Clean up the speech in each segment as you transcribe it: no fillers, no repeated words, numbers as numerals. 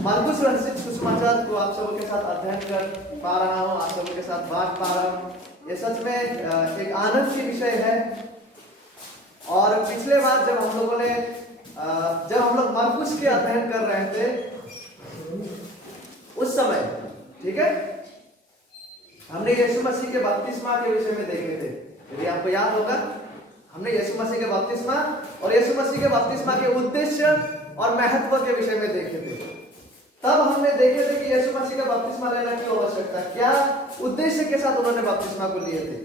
मरकुस रचित सुसमाचार को आप सबों के साथ अध्ययन कर पा रहा हूँ, आप सबों के साथ बात पा रहा हूँ। ये सच में एक आनंद की विषय है। और पिछले बार जब हम लोगों ने जब हम लोग मरकुस के अध्ययन कर रहे थे उस समय, ठीक है, हमने यीशु मसीह के बपतिस्मा के विषय में देखे थे। यदि आपको याद होगा, हमने यीशु मसीह के बपतिस्मा और यीशु मसीह के बपतिस्मा के उद्देश्य और महत्व के विषय में देखे थे। तब हमने देखे थे कि यीशु मसीह का बपतिस्मा लेना क्यों आवश्यकता, क्या उद्देश्य के साथ उन्होंने बपतिस्मा को लिए थे।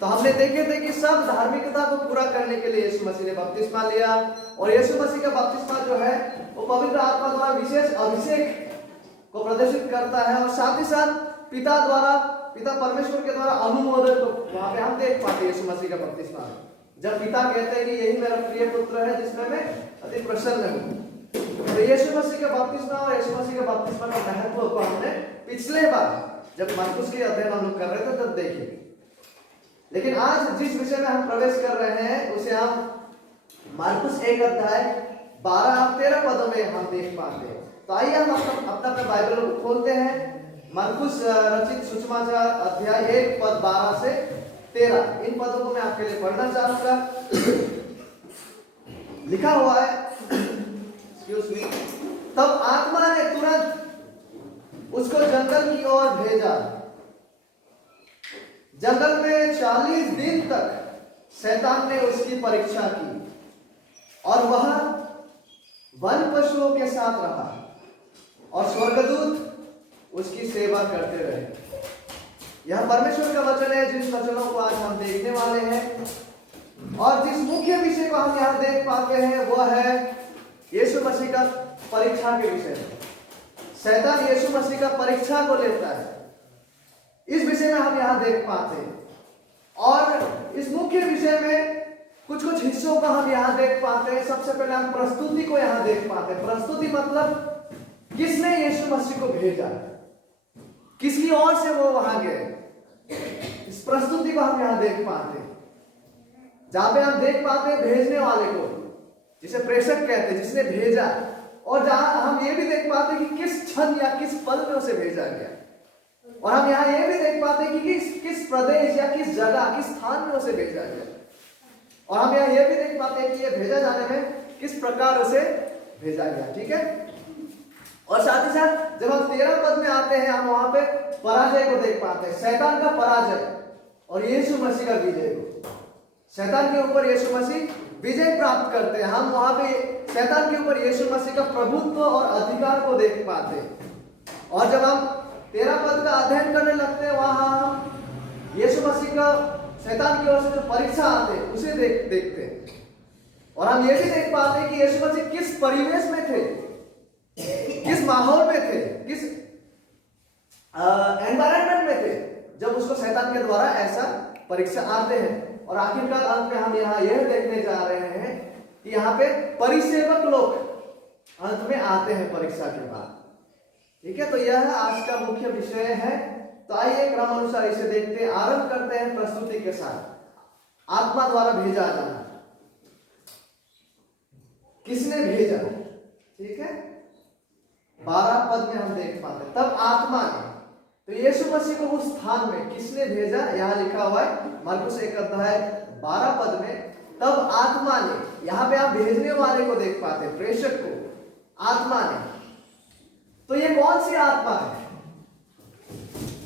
तो हमने देखे थे कि सब धार्मिकता को पूरा करने के लिए यीशु मसीह ने बपतिस्मा लिया। और यीशु मसीह का बपतिस्मा जो है वो पवित्र आत्मा द्वारा विशेष अभिषेक को प्रदर्शित करता है, और साथ ही साथ पिता परमेश्वर के द्वारा अनुमोदन को वहां पे हम देख पाते हैं। यीशु मसीह का बपतिस्मा जब पिता कहते हैं कि यही मेरा प्रिय पुत्र है जिसमें मैं अति प्रसन्न हूं। तो यीशु मसीह का बपतिस्मा और यीशु मसीह का बपतिस्मा का महत्व को हमने पिछले बार जब मरकुस के अध्ययन हम लोग कर रहे थे तब देखे। लेकिन आज जिस विषय में हम प्रवेश कर रहे हैं उसे हम मरकुस 1 अध्याय 12-13 पदों में हम देख पाते हैं। तो आइए हम अपना बाइबल को खोलते हैं। मरकुस रचित सुसमाचार अध्याय 1 पद 12 से 13, इन पदों को मैं आपके लिए पढ़ना चाहूंगा। लिखा हुआ है, एक्सक्यूज मी, तब आत्मा ने तुरंत उसको जंगल की ओर भेजा। जंगल में 40 दिन तक शैतान ने उसकी परीक्षा की और वह वन पशुओं के साथ रहा और स्वर्गदूत उसकी सेवा करते रहे। यह परमेश्वर का वचन है, जिस वचनों को आज हम देखने वाले हैं। और जिस मुख्य विषय को हम यहाँ देख पाते हैं वह है यीशु मसीह का परीक्षा के विषय में। शैतान यीशु मसीह का परीक्षा को लेता है, इस विषय में हम यहाँ देख पाते हैं। और इस मुख्य विषय में कुछ हिस्सों का हम यहाँ देख पाते हैं। सबसे पहले हम प्रस्तुति को यहाँ देख पाते हैं। प्रस्तुति मतलब किसने यीशु मसीह को भेजा, किसकी ओर से वो वहां गए, इस प्रस्तुति को हम यहाँ देख पाते हैं। जहां पे हम देख पाते हैं भेजने वाले को, जिसे प्रेषक कहते हैं, जिसने भेजा। और जहां हम ये भी देख पाते हैं कि किस क्षण या किस पल में उसे भेजा गया। और हम यहाँ ये भी देख पाते हैं कि किस प्रदेश या किस जगह, किस स्थान में उसे भेजा गया। और हम यहाँ ये भी देख पाते हैं कि ये भेजा जाने में किस प्रकार उसे भेजा गया, ठीक है। और साथ ही साथ जब हम 13 पद में आते हैं, हम वहां पे पराजय को देख पाते हैं, शैतान का पराजय और यीशु मसीह का विजय को। शैतान के ऊपर यीशु मसीह विजय प्राप्त करते हैं। हम वहां पे शैतान के ऊपर यीशु मसीह का प्रभुत्व और अधिकार को देख पाते हैं। और जब हम 13 पद का अध्ययन करने लगते हैं, वहां हम यीशु मसीह का शैतान की ओर से जो परीक्षा आते हैं उसे देखते हैं। और हम ये भी देख पाते हैं कि यीशु मसीह किस परिवेश में थे, किस माहौल में थे, किस एनवायरनमेंट में थे जब उसको शैतान के द्वारा ऐसा परीक्षा आते हैं। और आखिरकार अंत में हम यहाँ यह देखने जा रहे हैं कि यहाँ पे परिसेवक लोग अंत में आते हैं परीक्षा के बाद, ठीक है। तो यह आज का मुख्य विषय है। तो आइए क्रम अनुसार इसे देखते हैं। आरंभ करते हैं प्रस्तुति के साथ। आत्मा द्वारा भेजा जाना, किसने भेजा, ठीक है। 12 पद में हम देख पाते हैं, तब आत्मा ने, तो यीशु मसीह को उस स्थान में किसने भेजा, यहां लिखा हुआ है मरकुस 1 अध्याय 12 पद में, तब आत्मा ने। यहां पे आप भेजने वाले को देख पाते हैं, प्रेषक को, आत्मा ने। तो ये कौन सी आत्मा है,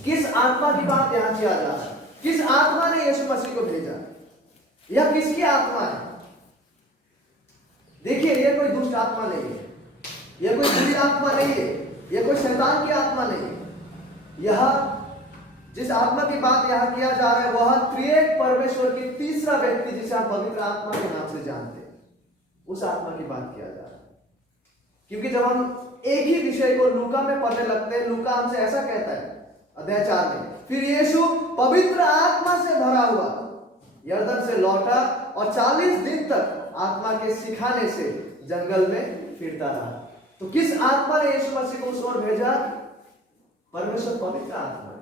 किस आत्मा की बात यहां किया जा रहा है, किस आत्मा ने यीशु मसीह को भेजा, यह किसकी आत्मा है। देखिए, यह कोई दुष्ट आत्मा नहीं है, यह कोई बुरी आत्मा नहीं है, यह कोई शैतान की आत्मा नहीं है। यह जिस आत्मा की बात यहां किया जा रहा है वह त्रिएक परमेश्वर की तीसरा व्यक्ति, जिसे आप पवित्र आत्मा के नाम से जानते हैं, उस आत्मा की बात किया जा रहा है। क्योंकि जब हम एक ही विषय को लूका में पढ़ने लगते हैं, लूका हमसे ऐसा कहता है अध्याय 4 में, फिर यीशु पवित्र आत्मा से भरा हुआ यरदन से लौटा और 40 दिन तक आत्मा के सिखाने से जंगल में फिरता रहा। तो किस आत्मा ने यीशु मसीह को उस ओर भेजा, परमेश्वर पवित्र आत्मा ने।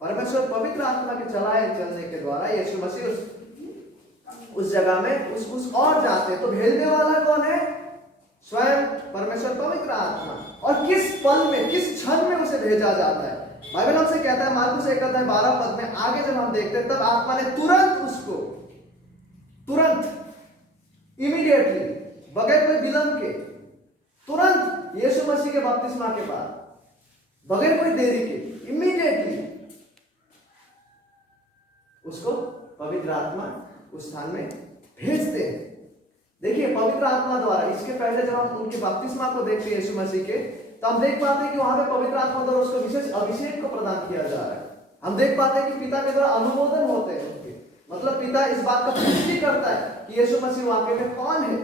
परमेश्वर पवित्र आत्मा के चलने के द्वारा यीशु मसीह उस जगह में उस और जाते। तो भेजने वाला कौन है, स्वयं परमेश्वर पवित्र आत्मा। और किस पल में, किस क्षण में उसे भेजा जाता है। बाइबल हमसे कहता है मार्कुस 1:12 में आगे जब हम देखते हैं, तब आत्मा ने तुरंत उसको, तुरंत, इमीडिएटली, बगैर कोई विलंब के, तुरंत यीशु मसीह के बपतिस्मा के बाद, बगैर कोई देरी के, इमीडिएटली उसको पवित्र आत्मा उस स्थान में भेजते हैं। देखिए पवित्र आत्मा द्वारा, इसके पहले जब हम उनके बपतिस्मा को देखते हैं यीशु मसीह के, तो हम देख पाते हैं कि वहां पे पवित्र आत्मा द्वारा उसको विशेष अभिषेक को प्रदान किया जा रहा है। हम देख पाते हैं कि पिता के द्वारा अनुमोदन होते हैं उनके, मतलब पिता इस बात का पुष्टि करता है कि यीशु मसीह वाकई में कौन है।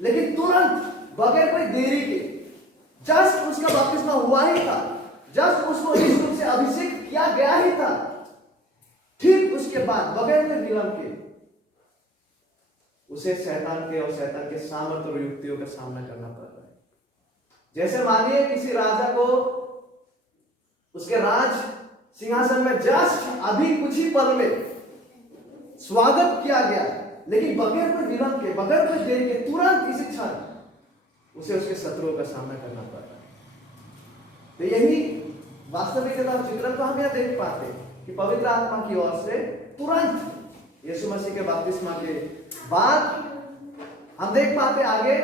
लेकिन तुरंत, बगैर कोई देरी के, जस्ट उसका बपतिस्मा हुआ ही था, जस्ट उसको इस रूप से अभिषेक किया गया ही था, ठीक उसके बाद बगैर कोई विलंब के उसे शैतान के और शैतान के सामर्थ और युक्तियों का सामना करना पड़ रहा है। जैसे मानिए किसी राजा को उसके राज सिंहासन में जस्ट अभी कुछ ही पल में स्वागत किया गया, लेकिन बगैर कोई विलंब के, बगैर कोई देरी के, तुरंत इसी क्षण उसे उसके शत्रुओं का सामना करना पड़ रहा है। तो यही वास्तविकता और चित्रण को हम यह देख पाते हैं कि पवित्र आत्मा की ओर से तुरंत यीशु मसीह के बपतिस्मा के बाद हम देख पाते आगे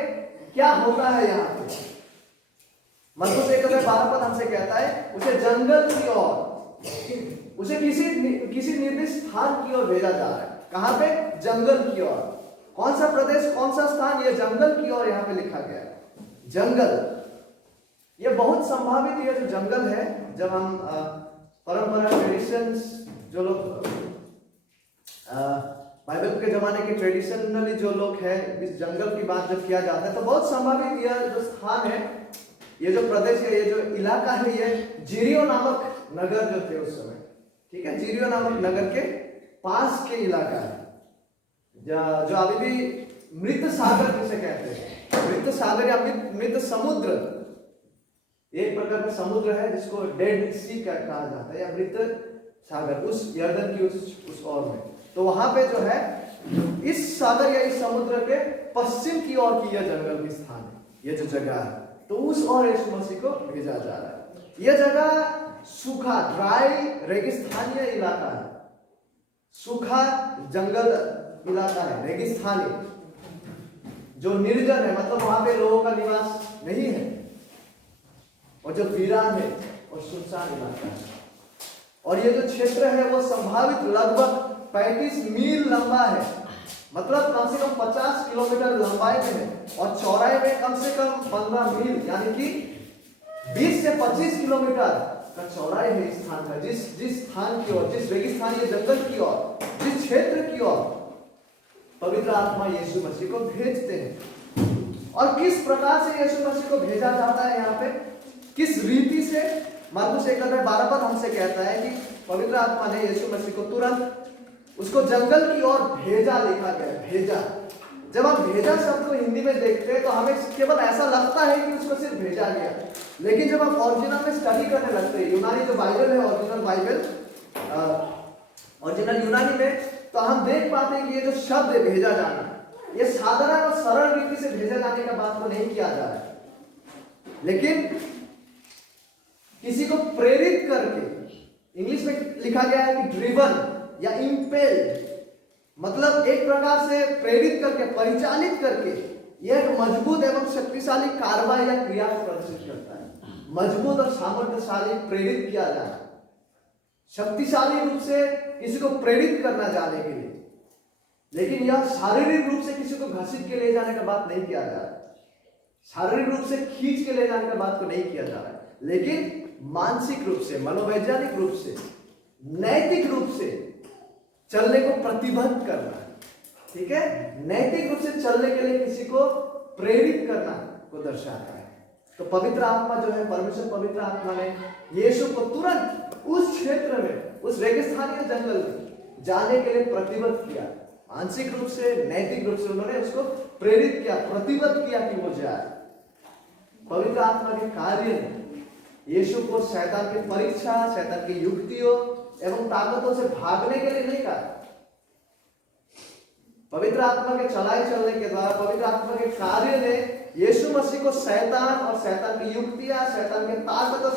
क्या होता है। यहाँ पे मरकुस 1:12 हमसे कहता है उसे जंगल की ओर, उसे किसी निर्दिष्ट स्थान की ओर भेजा जा रहा है। कहां पे? जंगल की ओर। कौन सा प्रदेश, कौन सा स्थान? ये जंगल की ओर यहाँ पे लिखा गया है, जंगल। ये बहुत संभावित, ये जो जंगल है, जब हम परंपरा ट्रेडिशंस, जो लोग बाइबल के जमाने के ट्रेडिशनली जो लोग हैं, इस जंगल की बात जब किया जाता है तो बहुत संभावित यह जो स्थान है, ये जो प्रदेश है, ये जो इलाका है, ये जीरियो नामक नगर जो थे उस समय, ठीक है, जीरियो नामक नगर के पास के इलाका है, जो अभी भी मृत सागर जिसे कहते हैं, मृत सागर या मृत समुद्र, एक प्रकार का समुद्र है जिसको डेड सी कहा जाता है, या मृत सागर, उस यर्दन की उस ओर में। तो वहां पे जो है इस सागर या इस समुद्र के पश्चिम की ओर की यह जंगल की स्थान है, यह जो जगह है, तो उस ओर यीशु मसीह को भेजा जा रहा है। यह जगह सूखा, ड्राई, रेगिस्तानीय इलाका है, सूखा जंगल इलाका है, रेगिस्तानी, जो निर्जन है, मतलब वहां पे लोगों का निवास नहीं है, और जो वीरान है और सुनसान इलाका है। और ये जो क्षेत्र है वो संभावित लगभग 35 मील लंबा है, मतलब कम से कम 50 किलोमीटर लंबाई में है, और चौड़ाई में कम से कम 15 मील, यानी कि 20 से 25 किलोमीटर का चौड़ाई है इस स्थान का। जिस स्थान की ओर, जिस रेगिस्तानी जंगल की ओर, जिस क्षेत्र की ओर पवित्र आत्मा यीशु मसीह को भेजते हैं। और किस प्रकार से यीशु मसीह को भेजा जाता है यहाँ पे, किस रीति से? मरकुस 1:12 हमसे कहता है कि पवित्र आत्मा ने यीशु मसीह को तुरंत उसको जंगल की ओर भेजा, लिखा गया भेजा। जब हम भेजा शब्द को हिंदी में देखते हैं तो हमें केवल ऐसा लगता है कि उसको सिर्फ भेजा गया, लेकिन जब हम ओरिजिनल में स्टडी करने लगते हैं, यूनानी जो बाइबल है, ओरिजिनल बाइबल, ओरिजिनल यूनानी में, तो हम देख पाते हैं कि ये जो शब्द है भेजा जाना, ये साधारण और सरल रीति से भेजा जाने का बात को नहीं किया जा रहा है, लेकिन किसी को प्रेरित करके, इंग्लिश में लिखा गया है कि ड्रिवन या इंपेल, मतलब एक प्रकार से प्रेरित करके, परिचालित करके, यह एक मजबूत एवं शक्तिशाली कार्रवाई या क्रिया को प्रदर्शित करता है। मजबूत और सामर्थ्यशाली, प्रेरित किया जाना, शक्तिशाली रूप से किसी को प्रेरित करना जाने के लिए। लेकिन यह शारीरिक रूप से किसी को घसीट के ले जाने का बात नहीं किया जा रहा है, शारीरिक रूप से खींच के ले जाने का बात को नहीं किया जा रहा है, लेकिन मानसिक रूप से, मनोवैज्ञानिक रूप से, नैतिक रूप से चलने को प्रतिबद्ध करना, ठीक है, नैतिक रूप से चलने के लिए किसी को प्रेरित करना को दर्शाता है। तो पवित्र आत्मा जो है, परमेश्वर पवित्र आत्मा ने यीशु को तुरंत उस क्षेत्र में, उस रेगिस्तानी जंगल में जाने के लिए प्रतिबद्ध किया, मानसिक रूप से, नैतिक रूप से उन्होंने उसको प्रेरित किया, प्रतिबद्ध किया कि वो जाए। पवित्र आत्मा के कार्य ने यीशु को शैतान की परीक्षा, शैतान की युक्तियों एवं ताकतों से भागने के लिए नहीं कहा। पवित्र आत्मा के चलाए चलने के द्वारा, पवित्र आत्मा के कार्य ने यीशु मसीह को शैतान और शैतान की युक्तियां, शैतान के ताकत और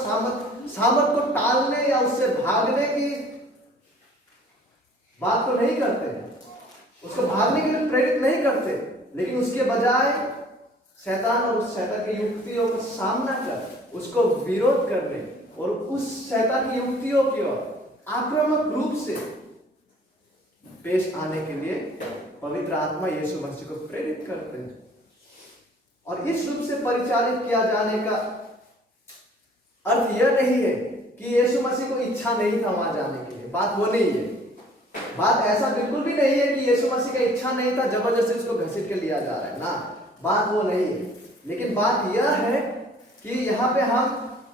सामर्थ को टालने या उससे भागने की बात को नहीं करते, उसको भागने के लिए प्रेरित नहीं करते, लेकिन उसके बजाय शैतान और उस शैतान की युक्तियों का सामना कर उसको विरोध करने और उस शैतान की युक्तियों की ओर आक्रामक रूप से पेश आने के लिए पवित्र आत्मा यीशु मसीह को प्रेरित करते हैं। और इस रूप से परिचालित किया जाने का अर्थ यह नहीं है कि यीशु मसीह को इच्छा नहीं था वहां जाने के लिए, बात वो नहीं है। बात ऐसा बिल्कुल भी नहीं है कि यीशु मसीह का इच्छा नहीं था, जबरदस्ती उसको घसीट के लिया जा रहा है ना, बात वो नहीं है। लेकिन बात यह है कि यहाँ पे हम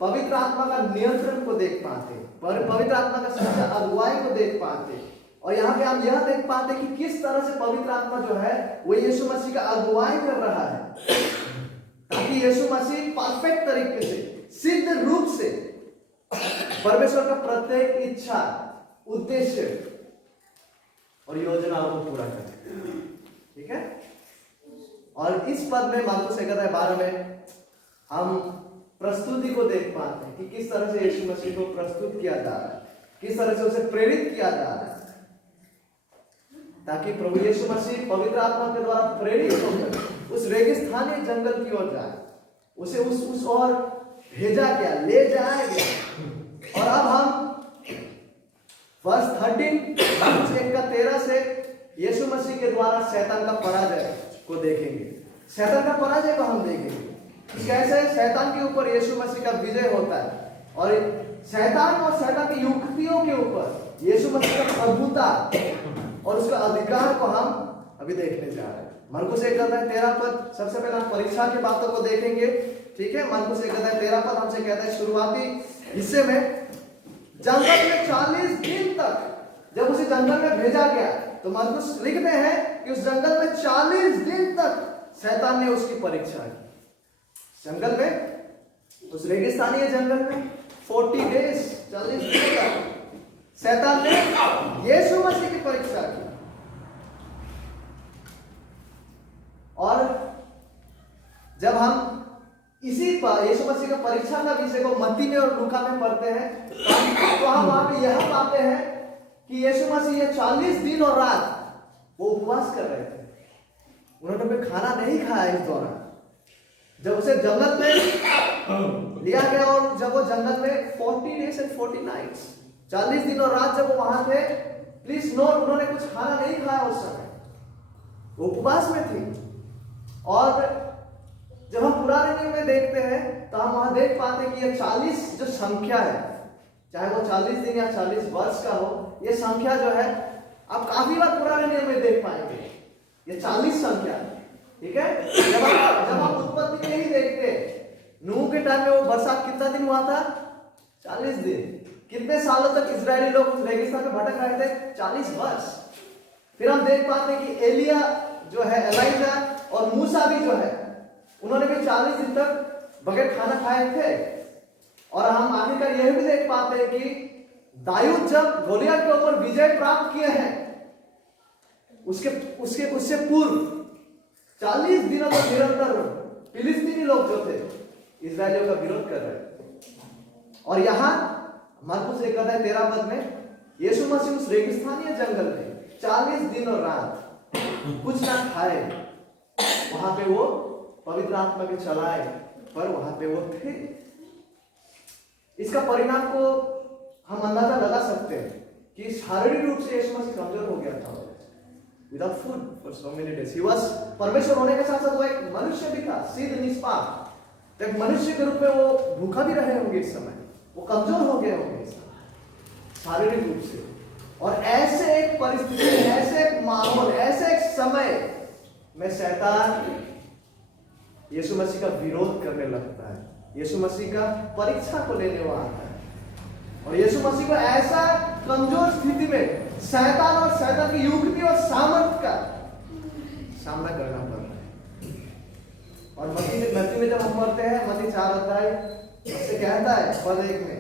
पवित्र आत्मा का नियंत्रण को देख पाते, पवित्र आत्मा का सच्चा अगुवाई को देख पाते, और यहाँ पे हम यह देख पाते कि किस तरह से पवित्र आत्मा जो है वो यीशु मसीह का अगुवाई कर रहा है, ताकि यीशु मसीह परफेक्ट तरीके से, सिद्ध रूप से परमेश्वर का प्रत्येक इच्छा, उद्देश्य और योजनाओं को पूरा करें। ठीक है। और इस पद में मार्कुस 11:12 में हम प्रस्तुति को देख पाते हैं कि किस तरह से यीशु मसीह को प्रस्तुत किया जा रहा है, किस तरह से उसे प्रेरित किया जा रहा है, ताकि प्रभु यीशु मसीह पवित्र आत्मा के द्वारा प्रेरित होकर उस रेगिस्तानी जंगल की ओर जाए, उसे उस ओर भेजा गया, ले जाया गया। और अब हम वर्ष 13 से यीशु मसीह के द्वारा शैतान का पराजय को देखेंगे। शैतान का पराजय को हम देखेंगे, कैसे शैतान के ऊपर यीशु मसीह का विजय होता है, और शैतान और शैतान की युक्तियों के ऊपर यीशु मसीह का प्रभुता और उसका अधिकार को हम अभी देखने जा रहे हैं। मरकुस 1:13 सबसे पहले हम परीक्षा की बातों को देखेंगे। ठीक है। मरकुस 1:13 हमसे कहता है शुरुआती हिस्से में, जंगल में 40 दिन तक जब उसे जंगल में भेजा गया, तो मरकुस लिखते हैं कि उस जंगल में 40 दिन तक शैतान ने उसकी परीक्षा की। जंगल में, उस रेगिस्तानी जंगल में 40 डेज, 40 दिन तक शैतान ने यीशु मसीह की परीक्षा की। और जब हम इसी पर यीशु मसीह का परीक्षा का विषय को मत्ती में और लूका में पढ़ते हैं, तो हम वहां पे यह पाते हैं कि यीशु मसीह ये 40 दिन और रात वो उपवास कर रहे थे। उन्होंने खाना नहीं खाया इस दौरान। जब उसे जंगल में लिया गया, और जब वो जंगल में 40 days and 40 nights, 40 दिन और रात जब वो वहां थे, प्लीज नोट, उन्होंने कुछ खाना नहीं खाया उस समय, वो उपवास में थी। और जब हम पुराने नियम में देखते हैं तो हम वहां देख पाते हैं कि ये 40 जो संख्या है, चाहे वो 40 दिन या 40 वर्ष का हो, ये संख्या जो है आप काफी बार पुराने नियम में देख पाएंगे, ये 40 संख्या। ठीक है। जब आप उत्पत्ति में ही देखते, नूह के टाइम में वो बरसात कितना दिन हुआ था? 40 दिन। कितने सालों तक इजरायली लोग रेगिस्तान में भटक रहे थे? 40 वर्ष। फिर हम देख पाते हैं कि एलिया जो है, एलाइजा और मूसा भी जो है, उन्होंने भी 40 दिन तक बगैर खाना खाए थे। और हम आखिरकार यह भी देख पाते हैं कि दाऊद जब गोलियत के ऊपर विजय प्राप्त किए हैं, उससे पूर्व 40 दिनों तक निरंतर फिलिस्तीनी लोग जो थे इजरायलियों का विरोध कर रहे। और यहां मरकुस 1:13 में यीशु मसीह उस रेगिस्तानी जंगल में 40 दिन और रात कुछ ना खाए, वहां पे वो पवित्र आत्मा के चलाए, पर वहां पे वो थे। इसका परिणाम को हम अंदाजा लगा सकते हैं कि शारीरिक रूप से यीशु मसीह कमजोर हो गया था, without food for so many days. He was, परमेश्वर होने के साथ साथ वो एक मनुष्य भी था, सिद्ध निष्पाप। तो एक मनुष्य के रूप में वो भूखा भी रहे होंगे इस समय, वो कमजोर हो गए होंगे इस समय शारीरिक रूप से। और ऐसे एक परिस्थिति, ऐसे एक माहौल, ऐसे एक समय में शैतान यीशु मसीह का विरोध करने लगता है, यीशु मसीह का परीक्षा को लेने वो आता है। और यीशु मसीह को ऐसा कमजोर स्थिति में शैतान और शैतान की युक्ति और सामर्थ का सामना करना पड़ रहा है। और मत्ती में जब हम पढ़ते हैं, मत्ती 4 उससे कहता है पद 1 में,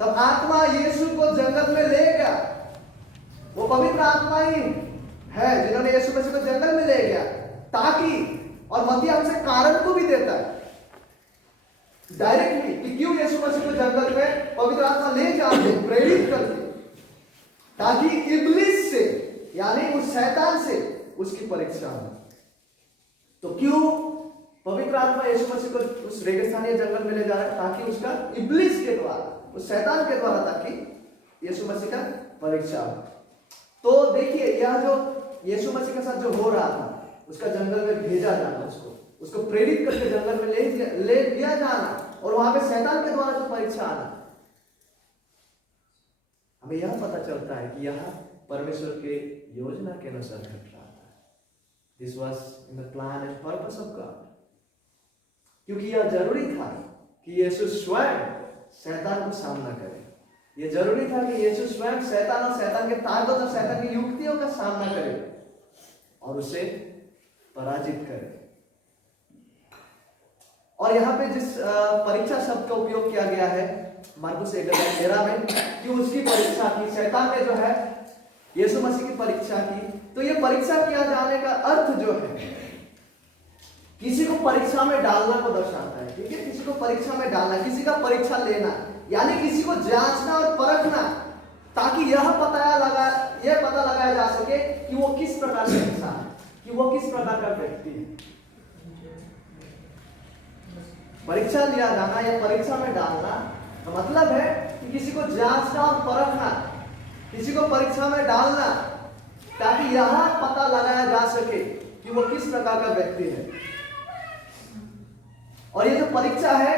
तब आत्मा यीशु को जंगल में ले गया। वो पवित्र आत्मा ही है जिन्होंने यीशु मसीह को जंगल में ले गया, ताकि, और मत्ती हमसे कारण को भी देता है डायरेक्टली कि क्यों यीशु मसीह को जंगल में पवित्र आत्मा ले जाते, प्रेरित करते, ताकि इब्लिस से यानी उस शैतान से उसकी परीक्षा हो। तो क्यों पवित्र आत्मा यीशु मसीह को उस रेगिस्तानी जंगल में ले जा रहा है? ताकि उसका इब्लिस के द्वारा, उस शैतान के द्वारा, ताकि यीशु मसीह का परीक्षा हो। तो देखिए, यह जो यीशु मसीह के साथ जो हो रहा था, उसका जंगल में भेजा जाना, उसको प्रेरित करके जंगल में ले दिया जाना, और वहां पे शैतान के द्वारा जो परीक्षा आना, हमें यह पता चलता है कि यह परमेश्वर के योजना के अनुसार घट रहा था। This was in the plan and purpose of God. क्योंकि यह जरूरी था कि यीशु स्वयं शैतान को सामना करे। यह जरूरी था कि यीशु स्वयं शैतान और शैतान के ताकत और शैतान की युक्तियों का सामना करे और उसे पराजित करे। और यहाँ पे जिस परीक्षा शब्द का उपयोग किया गया है मार्कुस 1:13 में, कि उसकी परीक्षा की, शैतान ने जो है यीशु मसीह की परीक्षा की, तो ये परीक्षा किया जाने का अर्थ जो है किसी को परीक्षा में डालना को दर्शाता है। ठीक है, किसी को परीक्षा में डालना, किसी का परीक्षा लेना, यानी किसी को जांचना और परखना, ताकि यह पता लगाया जा सके कि वो किस प्रकार का इंसान है, कि वो किस प्रकार का व्यक्ति है। परीक्षा लिया जाना या परीक्षा में डालना का मतलब है कि किसी को जांचना और परखना, किसी को परीक्षा में डालना, ताकि यह पता लगाया जा सके कि वो किस प्रकार का व्यक्ति है। और ये जो परीक्षा है,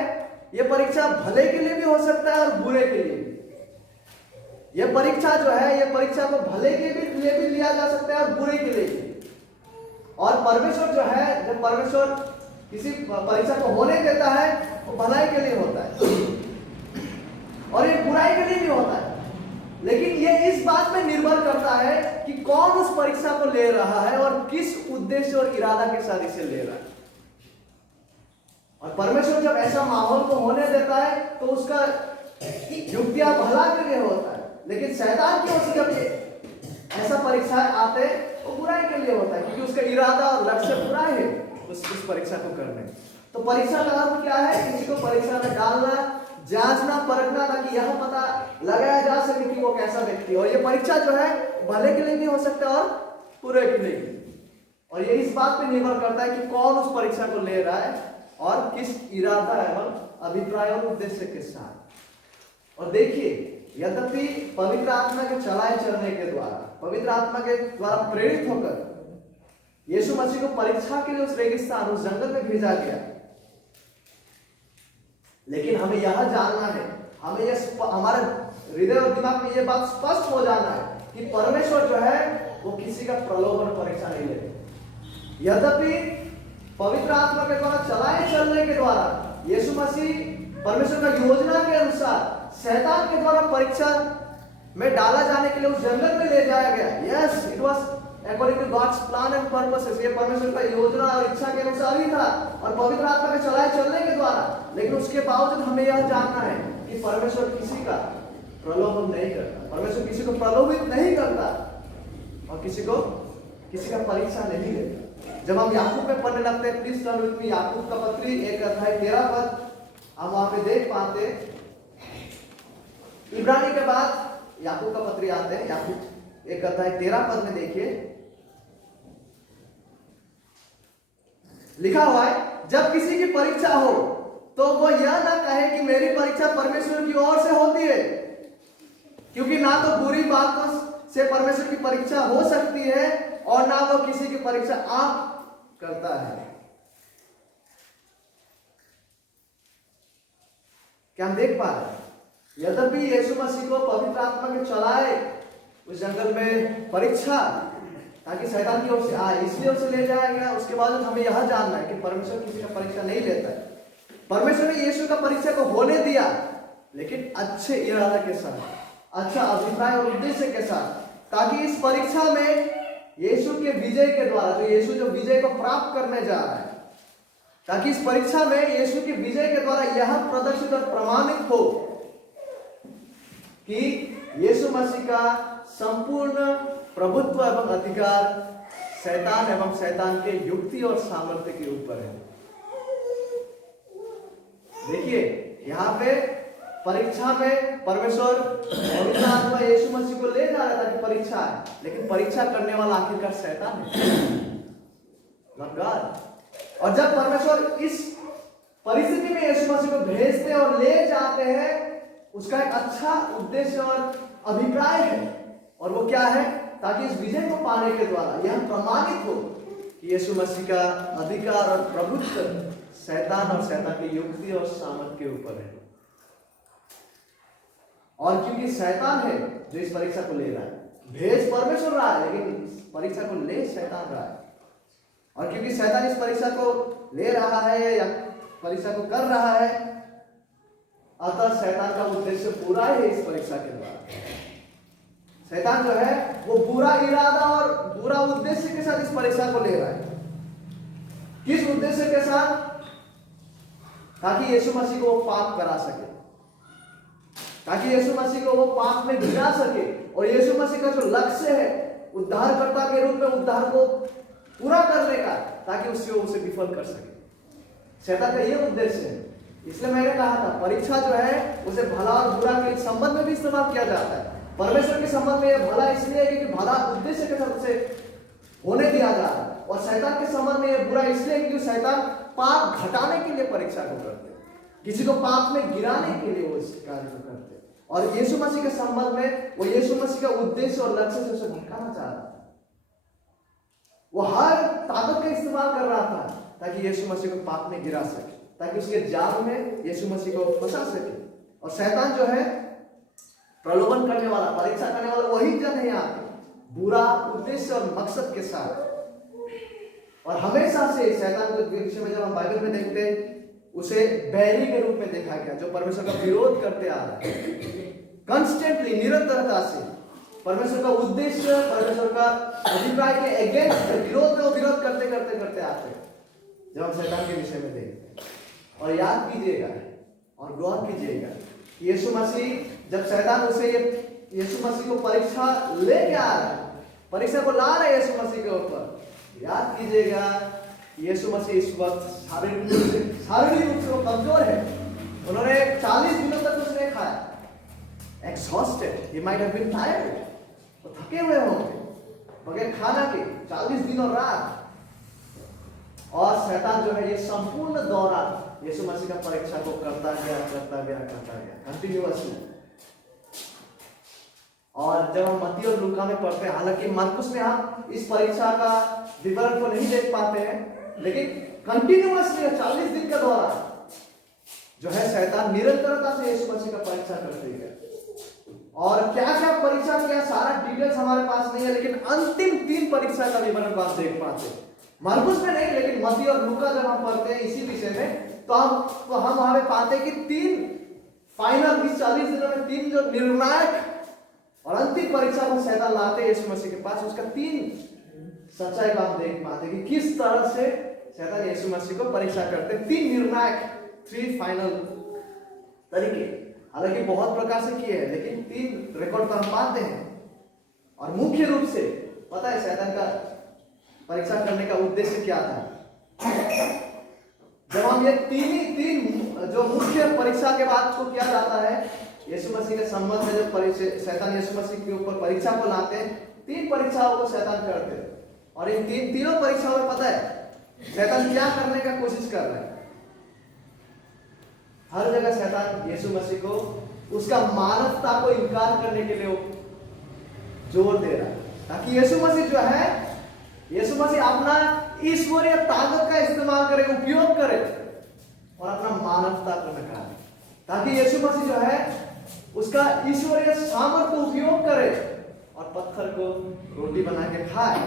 ये परीक्षा भले के लिए भी हो सकता है और बुरे के लिए भी। ये परीक्षा जो है, ये परीक्षा को भले के लिए भी लिया जा सकता है और बुरे के लिए भी। और परमेश्वर जो है, जब परमेश्वर किसी परीक्षा को होने देता है, वो भलाई के लिए होता है और ये बुराई के लिए भी होता है। लेकिन ये इस बात पे निर्भर करता है कि कौन उस परीक्षा को ले रहा है और किस उद्देश्य और इरादा के साथ इसे ले रहा है। और परमेश्वर जब ऐसा माहौल को होने देता है तो उसका युक्तियां भला के लिए होता है, लेकिन शैतान की ओर से जब ऐसा परीक्षाएं आते वो बुराई के लिए होता है, क्योंकि उसका इरादा और लक्ष्य बुरा है उस परीक्षा को करने। तो परीक्षा का अर्थ क्या है? किसी को परीक्षा में डालना, जांचना, परखना, ताकि यह पता लगाया जा सके कि वो कैसा व्यक्ति है। और ये परीक्षा जो है भले के लिए भी हो सकता है और बुरे के लिए भी। और ये इस बात पे निर्भर करता है कि कौन उस परीक्षा को ले रहा है और किस इरादा एवं अभिप्राय और उद्देश्य के साथ। और देखिए, यद्यपि पवित्र आत्मा के चलाए चलने के द्वारा, पवित्र आत्मा के द्वारा प्रेरित होकर यीशु मसीह को परीक्षा के लिए उस रेगिस्तान, उस जंगल में भेजा गया, लेकिन हमें यह जानना है, हमें यह हमारे हृदय और दिमाग में यह बात स्पष्ट हो जाना है कि परमेश्वर जो है वो किसी का प्रलोभन परीक्षा नहीं लेते। यद्यपि पवित्र आत्मा के द्वारा चलाए चलने के द्वारा यीशु मसीह परमेश्वर का योजना के अनुसार शैतान के द्वारा परीक्षा में डाला जाने के लिए उस जंगल में ले जाया गया। Yes, it was according to God's plan and purposes. ये परमेश्वर का योजना और इच्छा के अनुसार ही था और पवित्र आत्मा के चलाए चलने के द्वारा। लेकिन उसके बावजूद हमें यह जानना है कि परमेश्वर किसी का प्रलोभन नहीं करता, परमेश्वर किसी को प्रलोभित नहीं करता और किसी का परीक्षा नहीं लेता। जब हम याकूब में पढ़ने लगते हैं, प्लीज टर्न विद मी, याकूब का पत्री 1:13 हम वहां पे देख पाते, इब्रानी के बाद याकूब का पत्री आते हैं। याकूब 1:13 में देखिए लिखा हुआ है, जब किसी की परीक्षा हो तो वो यह ना कहे कि मेरी परीक्षा परमेश्वर की ओर से होती है, क्योंकि ना तो बुरी बातों से परमेश्वर की परीक्षा हो सकती है और ना वो किसी की परीक्षा आप करता है। क्या हम देख पा रहे हैं? यद्यपि यीशु मसीह को पवित्र आत्मा के चलाए उस जंगल में परीक्षा, ताकि शैतान की ओर से आए, इसलिए उसे ले जाया गया। उसके बाद हमें यह जानना है कि परमेश्वर किसी का परीक्षा नहीं लेता है। परमेश्वर ने यीशु का परीक्षा को होने दिया, लेकिन अच्छे इरादा के साथ, अच्छा अभिप्राय और उद्देश्य के साथ, ताकि इस परीक्षा में यीशु के विजय के द्वारा, जो यीशु जो विजय को प्राप्त करने जा रहा है, ताकि इस परीक्षा में यीशु के विजय के द्वारा यह प्रदर्शित और प्रमाणित हो कि यीशु मसीह का संपूर्ण प्रभुत्व एवं अधिकार शैतान एवं शैतान के युक्ति और सामर्थ्य के ऊपर है। देखिए यहाँ पे परीक्षा में परमेश्वर पवित्र आत्मा यीशु मसीह को ले जा रहा था कि परीक्षा है, लेकिन परीक्षा करने वाला आखिरकार शैतान है, not God। और जब परमेश्वर इस परिस्थिति में यीशु मसीह को भेजते और ले जाते हैं, उसका एक अच्छा उद्देश्य और अभिप्राय है, और वो क्या है? ताकि इस विजय को पाने के द्वारा यह प्रमाणित हो कि यीशु मसीह का अधिकार और प्रभुत्व शैतान और शैतान की युक्ति और सामर्थ के ऊपर है। और क्योंकि शैतान है जो इस परीक्षा को ले रहा है, भेज परमेश्वर रहा है, लेकिन इस परीक्षा को ले शैतान रहा है। और क्योंकि शैतान इस परीक्षा को ले रहा है या परीक्षा को कर रहा है, अतः शैतान का उद्देश्य पूरा है इस परीक्षा के द्वारा। शैतान जो है वो बुरा इरादा और बुरा उद्देश्य के साथ इस परीक्षा को ले रहा है। किस उद्देश्य के साथ? ताकि यीशु मसीह को वो पाप करा सके, ताकि यीशु मसीह को वो पाप में गिरा सके, और यीशु मसीह का जो लक्ष्य है उद्धारकर्ता के रूप में उद्धार को पूरा करने का, ताकि उसे विफल कर सके। शैतान का ये उद्देश्य है। इसलिए मैंने कहा था परीक्षा जो है उसे भला और बुरा के संबंध में भी इस्तेमाल किया जाता है। परमेश्वर के संबंध में यह भला इसलिए है क्योंकि भला उद्देश्य के साथ उसे होने दिया जा रहा है, और शैतान के संबंध में यह बुरा इसलिए क्योंकि शैतान पाप घटाने के लिए परीक्षा को करते हैं, किसी को पाप में गिराने के लिए वो इस कार्य को करते हैं। और यीशु मसीह के संबंध में वो यीशु मसीह का उद्देश्य और लक्ष्य से उसे भटकाना चाह रहा था। वो हर ताकत का इस्तेमाल कर रहा था ताकि यीशु मसीह को पाप में गिरा सके, ताकि उसके जाल में यीशु मसीह को फंसा सके। और शैतान जो है प्रलोभन करने वाला, परीक्षा करने वाला वही जन है यहाँ पे, बुरा उद्देश्य और मकसद के साथ। और हमेशा से शैतान के विषय में जब हम बाइबल में देखते हैं, उसे बैरी के रूप में देखा गया, जो परमेश्वर का विरोध करते आ रहा है कंस्टेंटली, निरंतरता से। परमेश्वर का उद्देश्य, परमेश्वर का अभिप्राय के अगेंस्ट, विरोध में वो विरोध करते करते करते आते हैं जब हम शैतान के विषय में देखते हैं। और याद कीजिएगा और गौर कीजिएगा कि यीशु मसीह, जब शैतान उसे यीशु मसीह को परीक्षा लेके आ रहा है, परीक्षा को ला रहा है यीशु मसीह के ऊपर, याद कीजिएगा यीशु मसीह इस वक्त शारीरिक रूप से वो कमजोर है। उन्होंने 40 दिनों तक कुछ नहीं खाया, exhausted, he might have been tired, वो थके हुए होंगे बगैर खाना के 40 दिन और रात। और शैतान जो है ये संपूर्ण दौरान यीशु मसीह का परीक्षा को करता गया कंटिन्यूअसली। और जब हम मत्ती और लूका में पढ़ते हैं, हालांकि मरकुस में हम इस परीक्षा का विवरण को नहीं देख पाते हैं, लेकिन कंटिन्यूअसली 40 दिन का दौरान जो है शैतान निरंतरता से यीशु मसीह का परीक्षा करते गए। और क्या क्या परीक्षा किया सारा डिटेल्स हमारे पास नहीं है, लेकिन अंतिम 3 परीक्षा का विवरण आप देख पाते हैं। मरकुस में नहीं, लेकिन मत्ती और लूका जब हम पढ़ते हैं इसी विषय में, तो हम वहां पे पाते हैं कि 3 फाइनल, इस 40 दिनों में 3 जो निर्णायक और अंतिम परीक्षा को शैतान लाते हैं यीशु मसीह के पास, उसका 3 सच्चाई को आप देख पाते हैं कि किस तरह से शैतान यीशु मसीह को परीक्षा करते हैं। 3 निर्णायक, 3 फाइनल तरीके, हालांकि बहुत प्रकार से किए हैं, लेकिन 3 रिकॉर्ड पर हम पाते हैं। और मुख्य रूप से पता है शैतान का परीक्षा करने का उद्देश्य क्या था? जब हम ये 3 जो मुख्य परीक्षा के बाद को किया जाता है यीशु मसीह के संबंध में, जो शैतान यीशु मसीह के ऊपर परीक्षा को लाते हैं, 3 परीक्षाओं को शैतान करते हैं। और इन तीनों परीक्षाओं में पता है शैतान क्या करने का कोशिश कर रहा है? हर जगह शैतान यीशु मसीह को उसका मानवता को इनकार करने के लिए जोर दे रहा है, ताकि यीशु मसीह जो है, यीशु मसीह अपना ईश्वरीय ताकत का इस्तेमाल करे, उपयोग करे और अपना मानवता को नकारे, ताकि यीशु मसीह जो है उसका ईश्वरीय सामर्थ्य को उपयोग करे और पत्थर को रोटी बना के खाए।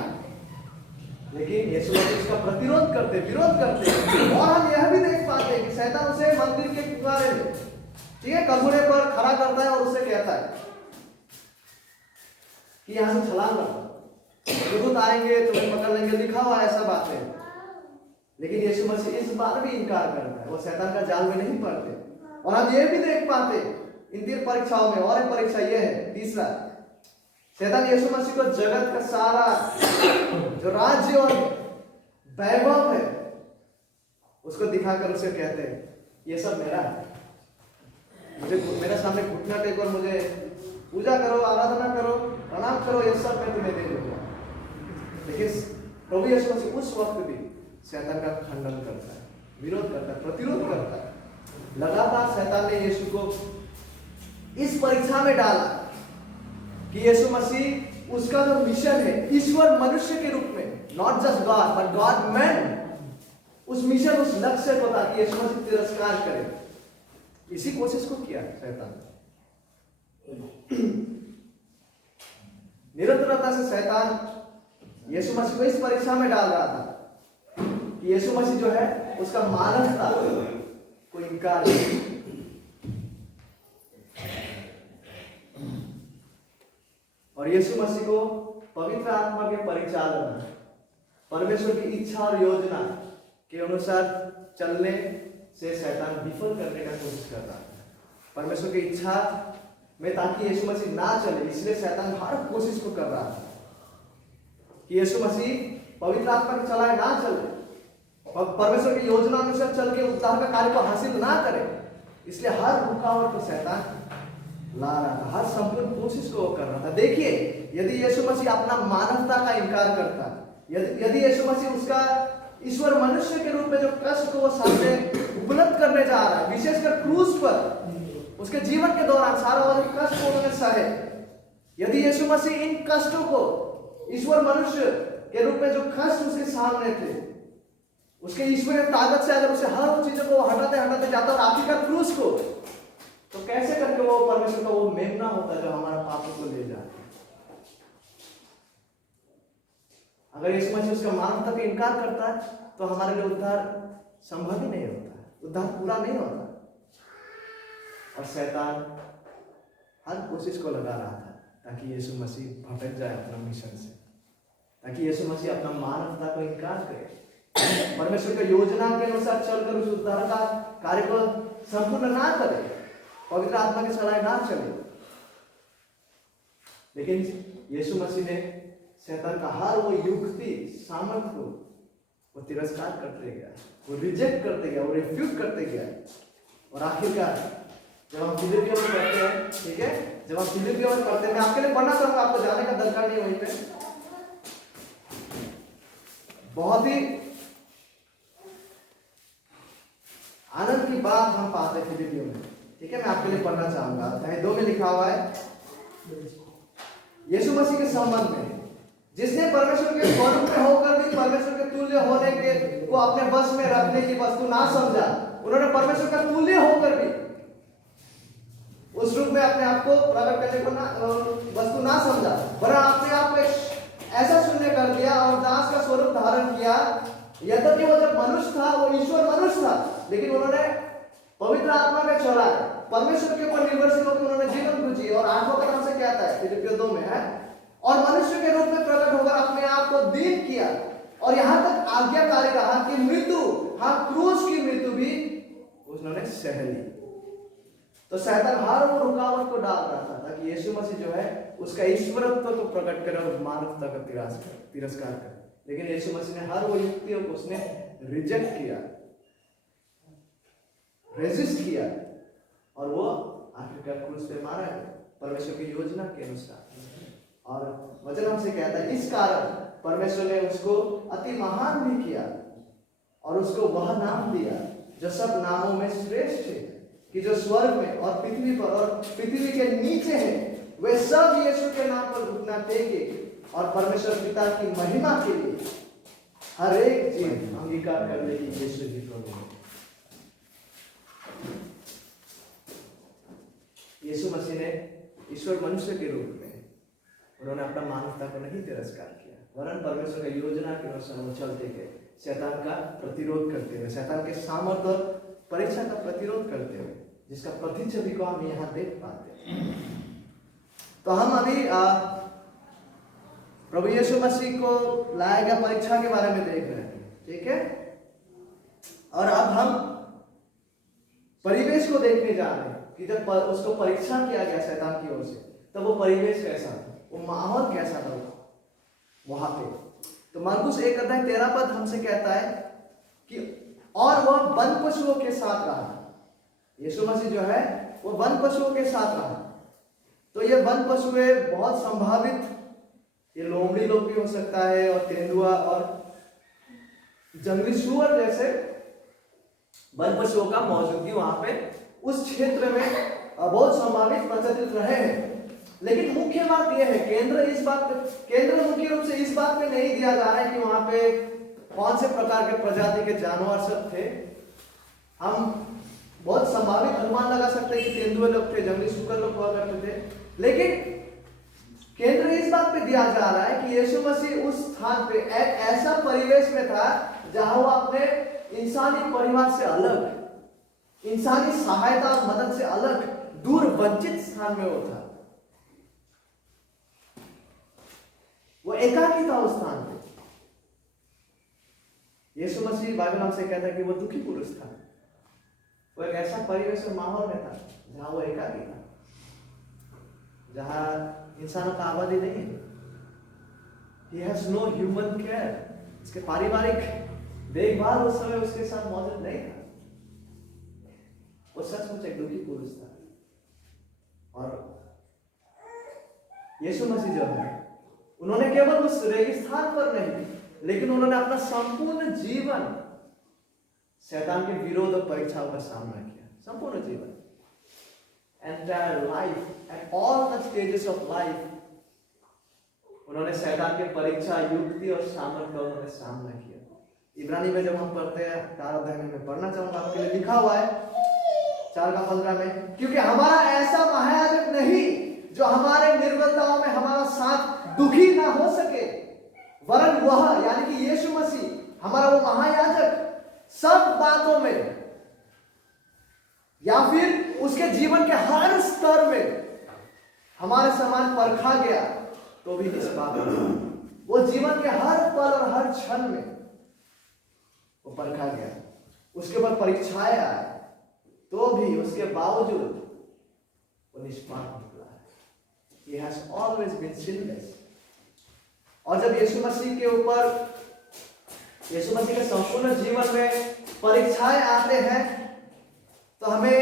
लेकिन यीशु मसीह उसका प्रतिरोध करते, विरोध करते। और हम यह भी देख पाते हैं कि शैतान उसे मंदिर के किनारे में, ठीक है, कमरे पर खड़ा करता है और उसे कहता है कि यहां से छलांग मारो, दूत आएंगे तुम्हें पकड़ लेंगे, लिखा हुआ ऐसा बात है। लेकिन यीशु मसीह इस बार भी इनकार करता है, वो शैतान का जाल में नहीं पड़ते। और हम ये भी देख पाते इन 3 परीक्षाओं में। और एक परीक्षा यह है, तीसरा, शैतान यीशु मसीह को जगत का सारा जो राज्य और वैभव है उसको दिखाकर उसे कहते हैं ये सब मेरा है, मुझे मेरे सामने घुटना टेको और मुझे पूजा करो, आराधना करो, प्रणाम करो, ये सब मैं तुम्हें दे दूंगा। लेकिन प्रभु यीशु मसीह उस वक्त भी शैतान का खंडन करता है, विरोध करता है, प्रतिरोध करता है। लगातार शैतान ने यीशु को इस परीक्षा में डाला कि यीशु मसीह उसका जो मिशन है ईश्वर मनुष्य के रूप में, not just God but God man, उस मिशन, उस लक्ष्य को था कि यीशु मसीह तिरस्कार करे। इसी कोशिश को किया शैतान। निरंतरता से शैतान यीशु मसीह को इस परीक्षा में डाल रहा था कि यीशु मसीह जो है उसका मानवता को इनकार नहीं। और यीशु मसीह को पवित्र आत्मा के परिचालन, परमेश्वर की इच्छा और योजना के अनुसार चलने से शैतान विफल करने का कोशिश कर रहा है। परमेश्वर की इच्छा में ताकि यीशु मसीह ना चले, इसलिए शैतान हर कोशिश को कर रहा था कि यीशु मसीह पवित्र आत्मा के चलाए ना चले और परमेश्वर की योजना अनुसार चल के उद्धार का कार्य को हासिल ना करे। इसलिए हर रुकावट को शैतान ला रहा था, हर संपूर्ण कोशिश को वो कर रहा था। देखिए, यदि यीशु मसीह अपना मानवता का इनकार करता, यदि यीशु मसीह उसका ईश्वर मनुष्य के रूप में जो कष्ट को वो सामने उपलब्ध करने जा रहा है, विशेषकर क्रूस पर उसके जीवन के दौरान सारा वाले कष्ट को उन्होंने सहे, यदि यीशु मसीह इन कष्टों को ईश्वर मनुष्य के रूप में जो कष्ट उसके सामने थे, उसके ईश्वरीय ताकत से अगर उसे हर चीजों को हटाते हटाते जाता और आखिरकार क्रूस को, तो कैसे करके वो परमेश्वर का वो मेमना होता जो हमारा पापों को ले जाता। अगर यीशु मसीह उसका मानवता का इनकार करता है तो हमारे लिए उद्धार संभव ही नहीं होता, उद्धार पूरा नहीं होता। और शैतान हर कोशिश को लगा रहा था ताकि यीशु मसीह भटक जाए अपना मिशन से, ताकि यीशु मसीह अपना मानवता को इनकार करे, परमेश्वर की योजना के अनुसार चलकर उस उद्धार का कार्य को संपूर्ण ना करे, पवित्र आत्मा के चलाए ना चले। लेकिन यीशु मसीह ने शैतान का हर वो युक्ति, सामर्थ्य को वो तिरस्कार करते गया, वो रिजेक्ट करते गया, वो रिफ्यूज करते गया। और आखिरकार जब हम फिलिपियों में पढ़ते हैं, ठीक है, जब हम फिलिपियों में पढ़ते हैं, मैं आपके लिए पढ़ना चाहूंगा, आपको जाने का दरकार नहीं वहीं पे। बहुत ही आनंद की बात हम पाते हैं फिलिपियों में, ठीक है, मैं आपके लिए पढ़ना चाहूंगा। अध्याय 2 में लिखा हुआ है, यीशु मसीह के संबंध में, जिसने परमेश्वर के स्वरूप में होकर भी परमेश्वर के तुल्य होने के को अपने वश में रखने की वस्तु ना समझा। उन्होंने परमेश्वर का तुल्य होकर भी उस रूप में अपने आप को प्रकट करने को वस्तु ना समझा, वरन अपने आप को ऐसा शून्य कर दिया और दास का स्वरूप धारण किया। यद्यपि वो जब मनुष्य था, वो ईश्वर मनुष्य था, लेकिन उन्होंने पवित्र आत्मा का चला, परमेश्वर के ऊपर निर्भरशील होकर उन्होंने जीवन जी। और 8वां कदम से क्या आता है फिलिपियों 2 में है, और मनुष्य के रूप में प्रकट होकर अपने आप को दीन किया और यहां तक आज्ञाकारी रहा कि मृत्यु, हाँ क्रूस की मृत्यु भी उन्होंने सह ली। तो शैतान हर वो रुकावट को डाल रहा था ताकि यीशु मसीह जो है उसका ईश्वरत्व को प्रकट करे और मानवता का तिरस्कार करे। लेकिन यीशु मसीह ने हर वो युक्तियों को उसने रिजेक्ट किया, रेजिस्ट किया, और वो आखिरकार क्रूस पे मारा गया परमेश्वर की योजना के अनुसार। और वचन हमसे कहता है, इस कारण परमेश्वर ने उसको अति महान भी किया और उसको वह नाम दिया जो सब नामों में श्रेष्ठ है, कि जो स्वर्ग में और पृथ्वी पर और पृथ्वी के नीचे है, वे सब यीशु के नाम पर घुटना टेके और परमेश्वर पिता की महिमा के लिए हर एक चीज अंगीकार कर ले कि यीशु ही प्रभु है। यीशु मसीह ने ईश्वर मनुष्य के रूप में उन्होंने अपना मानवता को नहीं तिरस्कार किया, वरन परमेश्वर की योजना के अनुसार वो चलते गए, शैतान का प्रतिरोध करते हुए, शैतान के सामर्थ्य और परीक्षा का प्रतिरोध करते हुए, जिसका प्रतिच्छवि को हम यहाँ देख पाते हैं। तो हम अभी प्रभु यीशु मसीह को लाया गया परीक्षा के बारे में देख रहे हैं, ठीक है। और अब हम परिवेश को देखने जा रहे हैं कि जब उसको परीक्षा किया गया शैतान की ओर से, तब वो परिवेश कैसा था। वो माहौल कैसा था वहां पे। तो मरकुस 1:13 हमसे कहता है कि और वह वन पशुओं के साथ रहा। यीशु मसीह जो है वो वन पशुओं के साथ रहा। तो ये वन पशु बहुत संभावित, ये लोमड़ी लोग भी हो सकता है, और तेंदुआ और जंगली सुअर जैसे वन पशुओं का मौजूदगी वहां पे उस क्षेत्र में बहुत संभावित प्रचलित रहे हैं। लेकिन मुख्य बात यह है, केंद्र मुख्य रूप से इस बात पे नहीं दिया जा रहा है कि वहां पे कौन से प्रकार के प्रजाति के जानवर सब थे। हम बहुत संभावित अनुमान लगा सकते हैं कि तेंदुए लोग थे, जंगली सुअर लोग हुआ करते थे, लेकिन केंद्र इस बात पे दिया जा रहा है कि यीशु मसीह उस स्थान पे एक ऐसा परिवेश में था जहां वो अपने इंसानी परिवार से अलग, इंसानी सहायता और मदद से अलग, दूर वंचित स्थान में वो था। वो एकाकी था उस स्थान पे। यीशु मसीह बाइबल हमसे कहता है कि वो दुखी पुरुष था। वो एक ऐसा परिवेश और माहौल में था जहां वो एकाकी था, जहां इंसानों का आबादी नहीं है। He has no human care. उसके पारिवारिक देखभाल उस समय उसके साथ मौजूद नहीं था। वो सचमुच एक दुखी पुरुष था। और यीशु मसीह जो है, उन्होंने केवल उस रेगिस्तान पर नहीं, लेकिन उन्होंने अपना संपूर्ण जीवन शैतान के विरोध और परीक्षाओं का सामना किया। संपूर्ण जीवन, entire life, at all the stages of life, उन्होंने शैतान के परीक्षा, युक्ति और सामर्थ का उन्होंने सामना किया। इब्रानी में जब हम पढ़ते हैं 4 अध्याय में, मैं पढ़ना चाहूंगा, आपके लिए लिखा हुआ है 4:15 में, क्योंकि हमारा ऐसा महायाजक नहीं जो हमारे निर्बलताओं में हमारा साथ दुखी ना हो सके, वरन वह यानी कि यीशु मसीह हमारा वो महायाजक सब बातों में या फिर उसके जीवन के हर स्तर में हमारे समान परखा गया तो भी निष्पाप रहा। वो जीवन के हर पल और हर क्षण में वो परखा गया, उसके ऊपर परीक्षाएं आए, तो भी उसके बावजूद वो निष्पाप निकला है। He has always been sinless। और जब यीशु मसीह के ऊपर, यीशु मसीह के संपूर्ण जीवन में परीक्षाएं आते हैं, तो हमें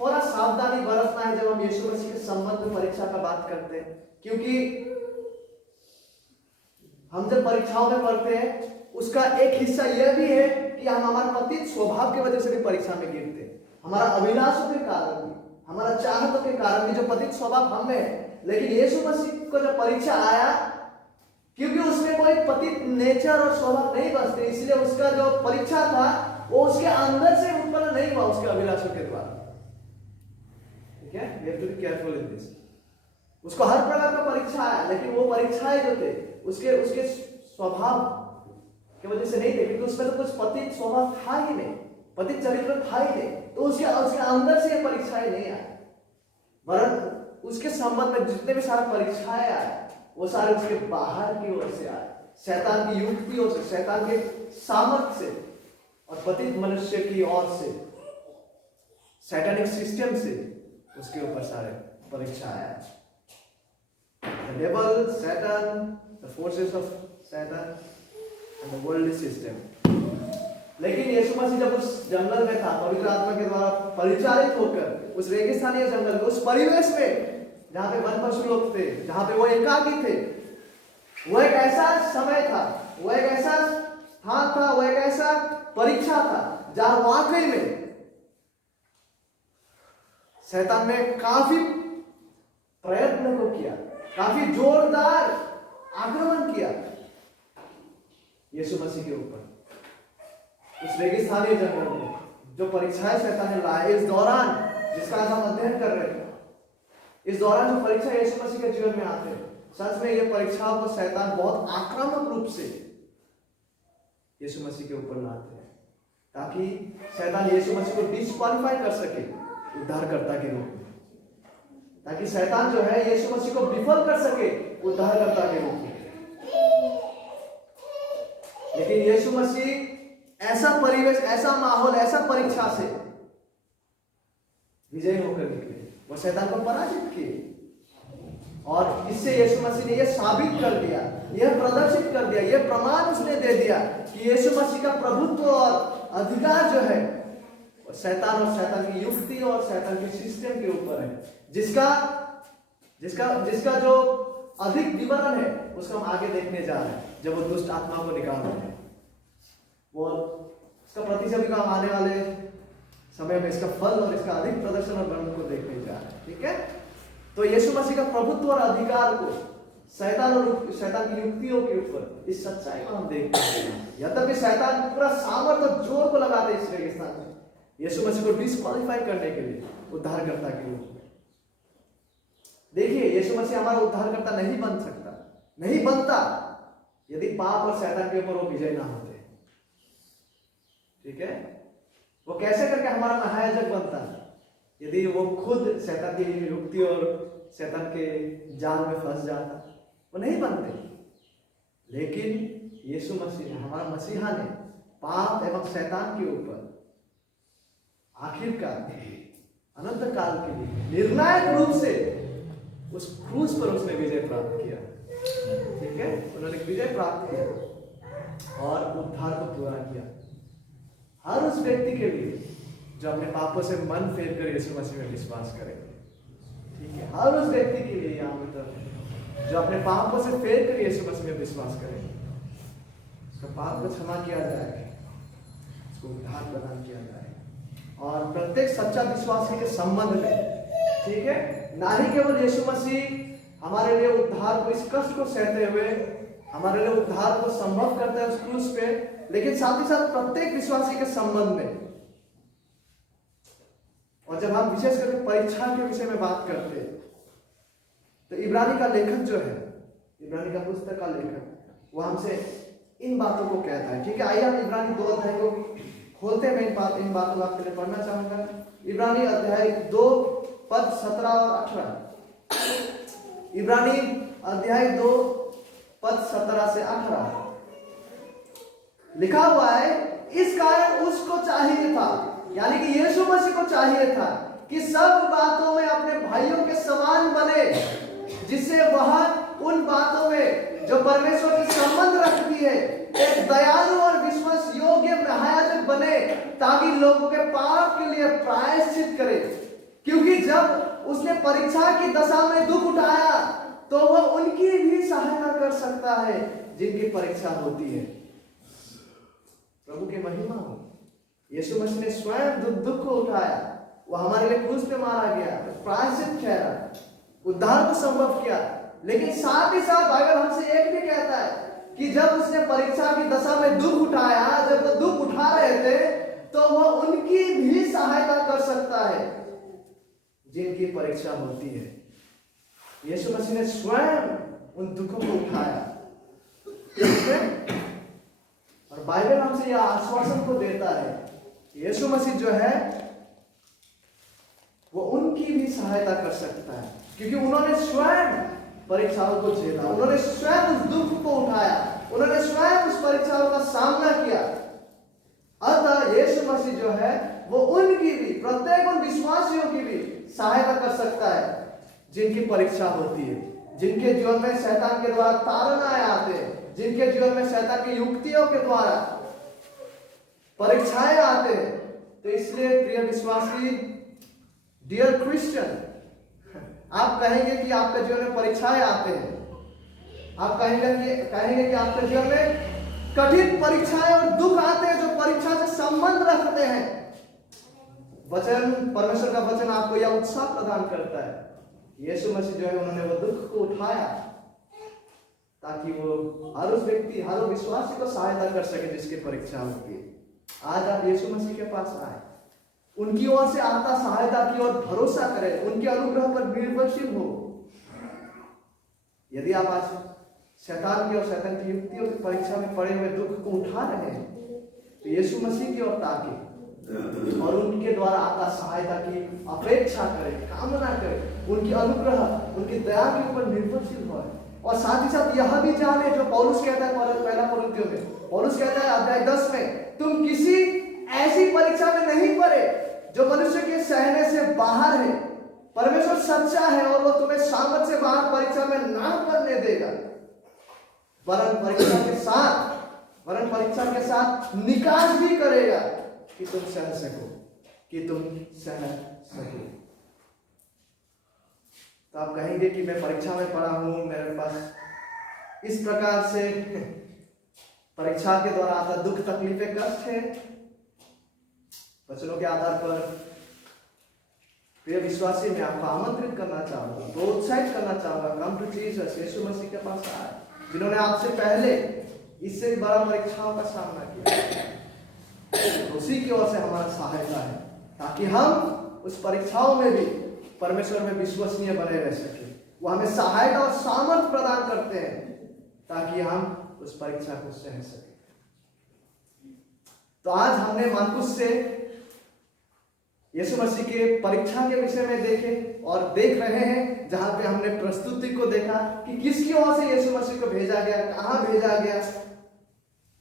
थोड़ा सावधानी बरतना है जब हम यीशु मसीह के संबंध में परीक्षा का बात करते हैं, क्योंकि हम जब परीक्षाओं में पढ़ते हैं उसका एक हिस्सा यह भी है कि हम हमारे पतित स्वभाव की वजह से भी परीक्षा में गिरते हैं, हमारा अभिलाषों के कारण भी, हमारा चाहतों के कारण भी, जो पतित स्वभाव हम में है। लेकिन यीशु मसीह को जब परीक्षा आया, क्योंकि उसमें कोई पतित नेचर और स्वभाव नहीं बसते, इसलिए उसका जो परीक्षा था वो उसके अंदर से उत्पन्न नहीं हुआ, उसके अभिलाषों के द्वारा। ठीक है, we have to be careful in this। उसको हर प्रकार का परीक्षा आया, लेकिन वो परीक्षाएं जो थे उसके स्वभाव की वजह से नहीं थे, क्योंकि उसमें तो कुछ पतित स्वभाव था ही नहीं, पतित चरित्र था ही नहीं, तो उसके अंदर से ये परीक्षाएं नहीं आए, वरन उसके संबंध में जितने भी सारे परीक्षाएं आए वो सारे उसके बाहर की ओर से आए, शैतान की युक्तियों से, शैतान के सामर्थ से और पतित मनुष्य की ओर से, सैटानिक सिस्टम से उसके ऊपर सारे परीक्षा आया। The devil, Satan, the forces of Satan and the worldly system। लेकिन यीशु मसीह जब उस जंगल में था, पवित्र आत्मा के द्वारा परिचालित होकर उस रेगिस्तानी जंगल में, उस परिवेश में जहां पे वन पशु लोग थे, जहां पे वो एकाकी थे, वो एक ऐसा समय था, वो एक ऐसा स्थान था, वो एक ऐसा परीक्षा था जहां वाकई में शैतान ने काफी प्रयत्न को किया, काफी जोरदार आक्रमण किया यीशु मसीह के ऊपर उस रेगिस्तानी जंगल में। जो परीक्षाएं शैतान ने लाए इस दौरान, जिसका आज हम अध्ययन कर रहे थे, इस दौरान जो परीक्षा यीशु मसीह के जीवन में आते हैं, सच में ये परीक्षाओं को शैतान बहुत आक्रामक रूप से यीशु मसीह के ऊपर लाते हैं, ताकि शैतान यीशु मसीह को डिस्क्वालीफाई कर सके उद्धारकर्ता के रूप में, ताकि शैतान जो है यीशु मसीह को विफल कर सके उद्धारकर्ता के रूप में। लेकिन यीशु मसीह ऐसा परिवेश, ऐसा माहौल, ऐसा परीक्षा से विजयी होकर निकले, वो शैतान को पराजित किए। और इससे यीशु मसीह ने यह साबित कर दिया, यह प्रदर्शित कर दिया, यह प्रमाण उसने दे दिया कि यीशु मसीह का प्रभुत्व और अधिकार जो है शैतान और शैतान की युक्ति और शैतान के सिस्टम के ऊपर है, जिसका जिसका जिसका जो अधिक विवरण है उसको हम आगे देखने जा रहे हैं जब वो दुष्ट आत्मा को निकाल रहे हैं। वो इसका प्रतिशत का आने वाले समय में इसका फल और इसका अधिक प्रदर्शन और वर्णन को देखने जा रहे हैं। ठीक है, तो यीशु मसीह का प्रभुत्व और अधिकार को शैतान और शैतान की युक्तियों के ऊपर इस सच्चाई को हम देखते हैं। यद्यपि शैतान पूरा सामर्थ्य और जोर को लगाते इस रेगिस्तान में यीशु मसीह को डिस्क्वालीफाई करने के लिए उद्धारकर्ता के रूप में। देखिए, यीशु मसीह हमारा उद्धारकर्ता नहीं बन सकता, नहीं बनता यदि पाप और शैतान के ऊपर वो विजय ना होते। ठीक है, वो कैसे करके हमारा महायाजक बनता यदि वो खुद शैतान की युक्ति और शैतान के जाल में फंस जाता? वो नहीं बनते। लेकिन यीशु मसीह ने, हमारा मसीहा ने पाप एवं शैतान के ऊपर आखिरकार अनंत काल के लिए निर्णायक रूप से उस क्रूस पर उसने विजय प्राप्त किया। ठीक है, उन्होंने विजय प्राप्त किया और उद्धार को पूरा किया हर उस व्यक्ति के लिए जो अपने पापों से मन फेर कर यीशु मसीह में विश्वास करेंगे। ठीक है, हर उस व्यक्ति के लिए यहाँ मतलब जो अपने पापों से फेर कर यीशु मसीह में विश्वास करेंगे, उसका पाप को क्षमा किया जाएगा, उसको उद्धार प्रदान किया जाएगा। और प्रत्येक सच्चा विश्वासी के संबंध में, ठीक है, ना ही केवल यीशु मसीह हमारे लिए उद्धार को, इस कष्ट को सहते हुए हमारे लिए उद्धार को संभव करता है उस क्रूस पे, लेकिन साथ ही साथ प्रत्येक विश्वासी के संबंध में। और जब हम विशेष करके परीक्षा के विषय में बात करते हैं तो इब्रानी का लेखक जो है, इब्रानी का पुस्तक का लेखक, वो हमसे इन बातों को कहता है। ठीक है, आइए हम इब्रानी 2 अध्याय को खोलते हैं। मैं इन बातों को आपके लिए पढ़ना चाहूंगा। इब्रानी अध्याय 2 पद 17 और 18। इब्रानी अध्याय 2 पद 17 से 18 लिखा हुआ है, इस कारण उसको चाहिए था, यानी कि यीशु मसीह को चाहिए था कि सब बातों में अपने भाइयों के समान बने, जिससे वह उन बातों में जो परमेश्वर से संबंध रखती है एक दयालु और विश्वास योग्य महायाजक बने, ताकि लोगों के पाप के लिए प्रायश्चित करे। क्योंकि जब उसने परीक्षा की दशा में दुख उठाया तो वह उनकी भी सहायता कर सकता है जिनकी परीक्षा होती है। प्रभु की महिमा हो। यीशु मसीह ने स्वयं दुख को उठाया, वो हमारे लिए क्रूस पे मारा गया, प्रायश्चित ठहरा, उद्धार को संभव किया। लेकिन साथ ही साथ बाइबल हमसे एक भी कहता है कि जब उसने परीक्षा की दशा में दुख उठाया, जब वो दुख उठा रहे थे, तो वह उनकी भी सहायता कर सकता है जिनकी परीक्षा होती है। यीशु मसीह ने स्वयं उन दुखों को उठाया और बाइबल हमसे यह आश्वासन को देता है, यीशु मसीह जो है वो उनकी भी सहायता कर सकता है, क्योंकि उन्होंने स्वयं परीक्षाओं को झेला, उन्होंने स्वयं उस दुख को उठाया, उन्होंने स्वयं उस परीक्षाओं का सामना किया। अतः यीशु मसीह जो है वो उनकी भी, प्रत्येक उन विश्वासियों की भी सहायता कर सकता है जिनकी परीक्षा होती है, जिनके जीवन में शैतान के द्वारा ताड़नाएं आते हैं, जिनके जीवन में शैतान की युक्तियों के द्वारा परीक्षाएं आते हैं। तो इसलिए प्रिय विश्वासी, डियर क्रिश्चियन, आप कहेंगे कि आपके जीवन में परीक्षाएं आते हैं, आप कहेंगे कि आपके जीवन में कठिन परीक्षाएं और दुख आते हैं जो परीक्षा से संबंध रखते हैं। वचन, परमेश्वर का वचन आपको यह उत्साह प्रदान करता है, यीशु मसीह जो है उन्होंने वो दुख को उठाया ताकि वो हर उस व्यक्ति, हर उस विश्वासी को सहायता कर सके जिसकी परीक्षा होती है। आज आप यीशु मसीह के पास आए, उनकी ओर से आता सहायता की ओर भरोसा करें, उनके अनुग्रह पर निर्भरशील हो। यदि आप आज शैतान की और शैतान की युक्तियों की परीक्षा में पड़े हुए दुख को उठा रहे हैं, तो यीशु मसीह की ओर ताके और उनके द्वारा आता सहायता की अपेक्षा करें, कामना करें, उनकी अनुग्रह, उनकी दया के ऊपर निर्भरशील हो। और साथ ही साथ यह भी जाने जो पौलुस कहता है पहला कोरिन्थियों में, पौलुस कहता है अध्याय 10 में, तुम किसी ऐसी परीक्षा में नहीं पड़े जो मनुष्य के सहने से बाहर है, परमेश्वर सच्चा है और वो तुम्हें सामर्थ से बाहर परीक्षा में ना करने देगा, वरन परीक्षा के साथ निकास भी करेगा कि तुम सह सको। तो आप कहेंगे कि मैं परीक्षा में पढ़ा हूं, मेरे पास इस प्रकार से परीक्षा के द्वारा आता दुख, तकलीफें, कष्ट है। वचनों के आधार पर प्रिय विश्वासी, मैं आपको आमंत्रित करना चाहूंगा, प्रोत्साहित करना चाहूंगा, कम टू जीसस, यीशु मसीह के पास आए, जिन्होंने आपसे पहले इससे भी बड़ा परीक्षाओं का सामना किया। उसी की ओर से हमारा सहायता है ताकि हम उस परीक्षाओं में भी परमेश्वर में विश्वसनीय बने रह सके। वो हमें सहायता और सामर्थ प्रदान करते हैं ताकि हम उस परीक्षा को सह सके। तो आज हमने मार्कुस से यीशु मसीह के परीक्षा के विषय में देखे और देख रहे हैं, जहां पे हमने प्रस्तुति को देखा कि किसकी ओर से यीशु मसीह को भेजा गया, कहां भेजा गया,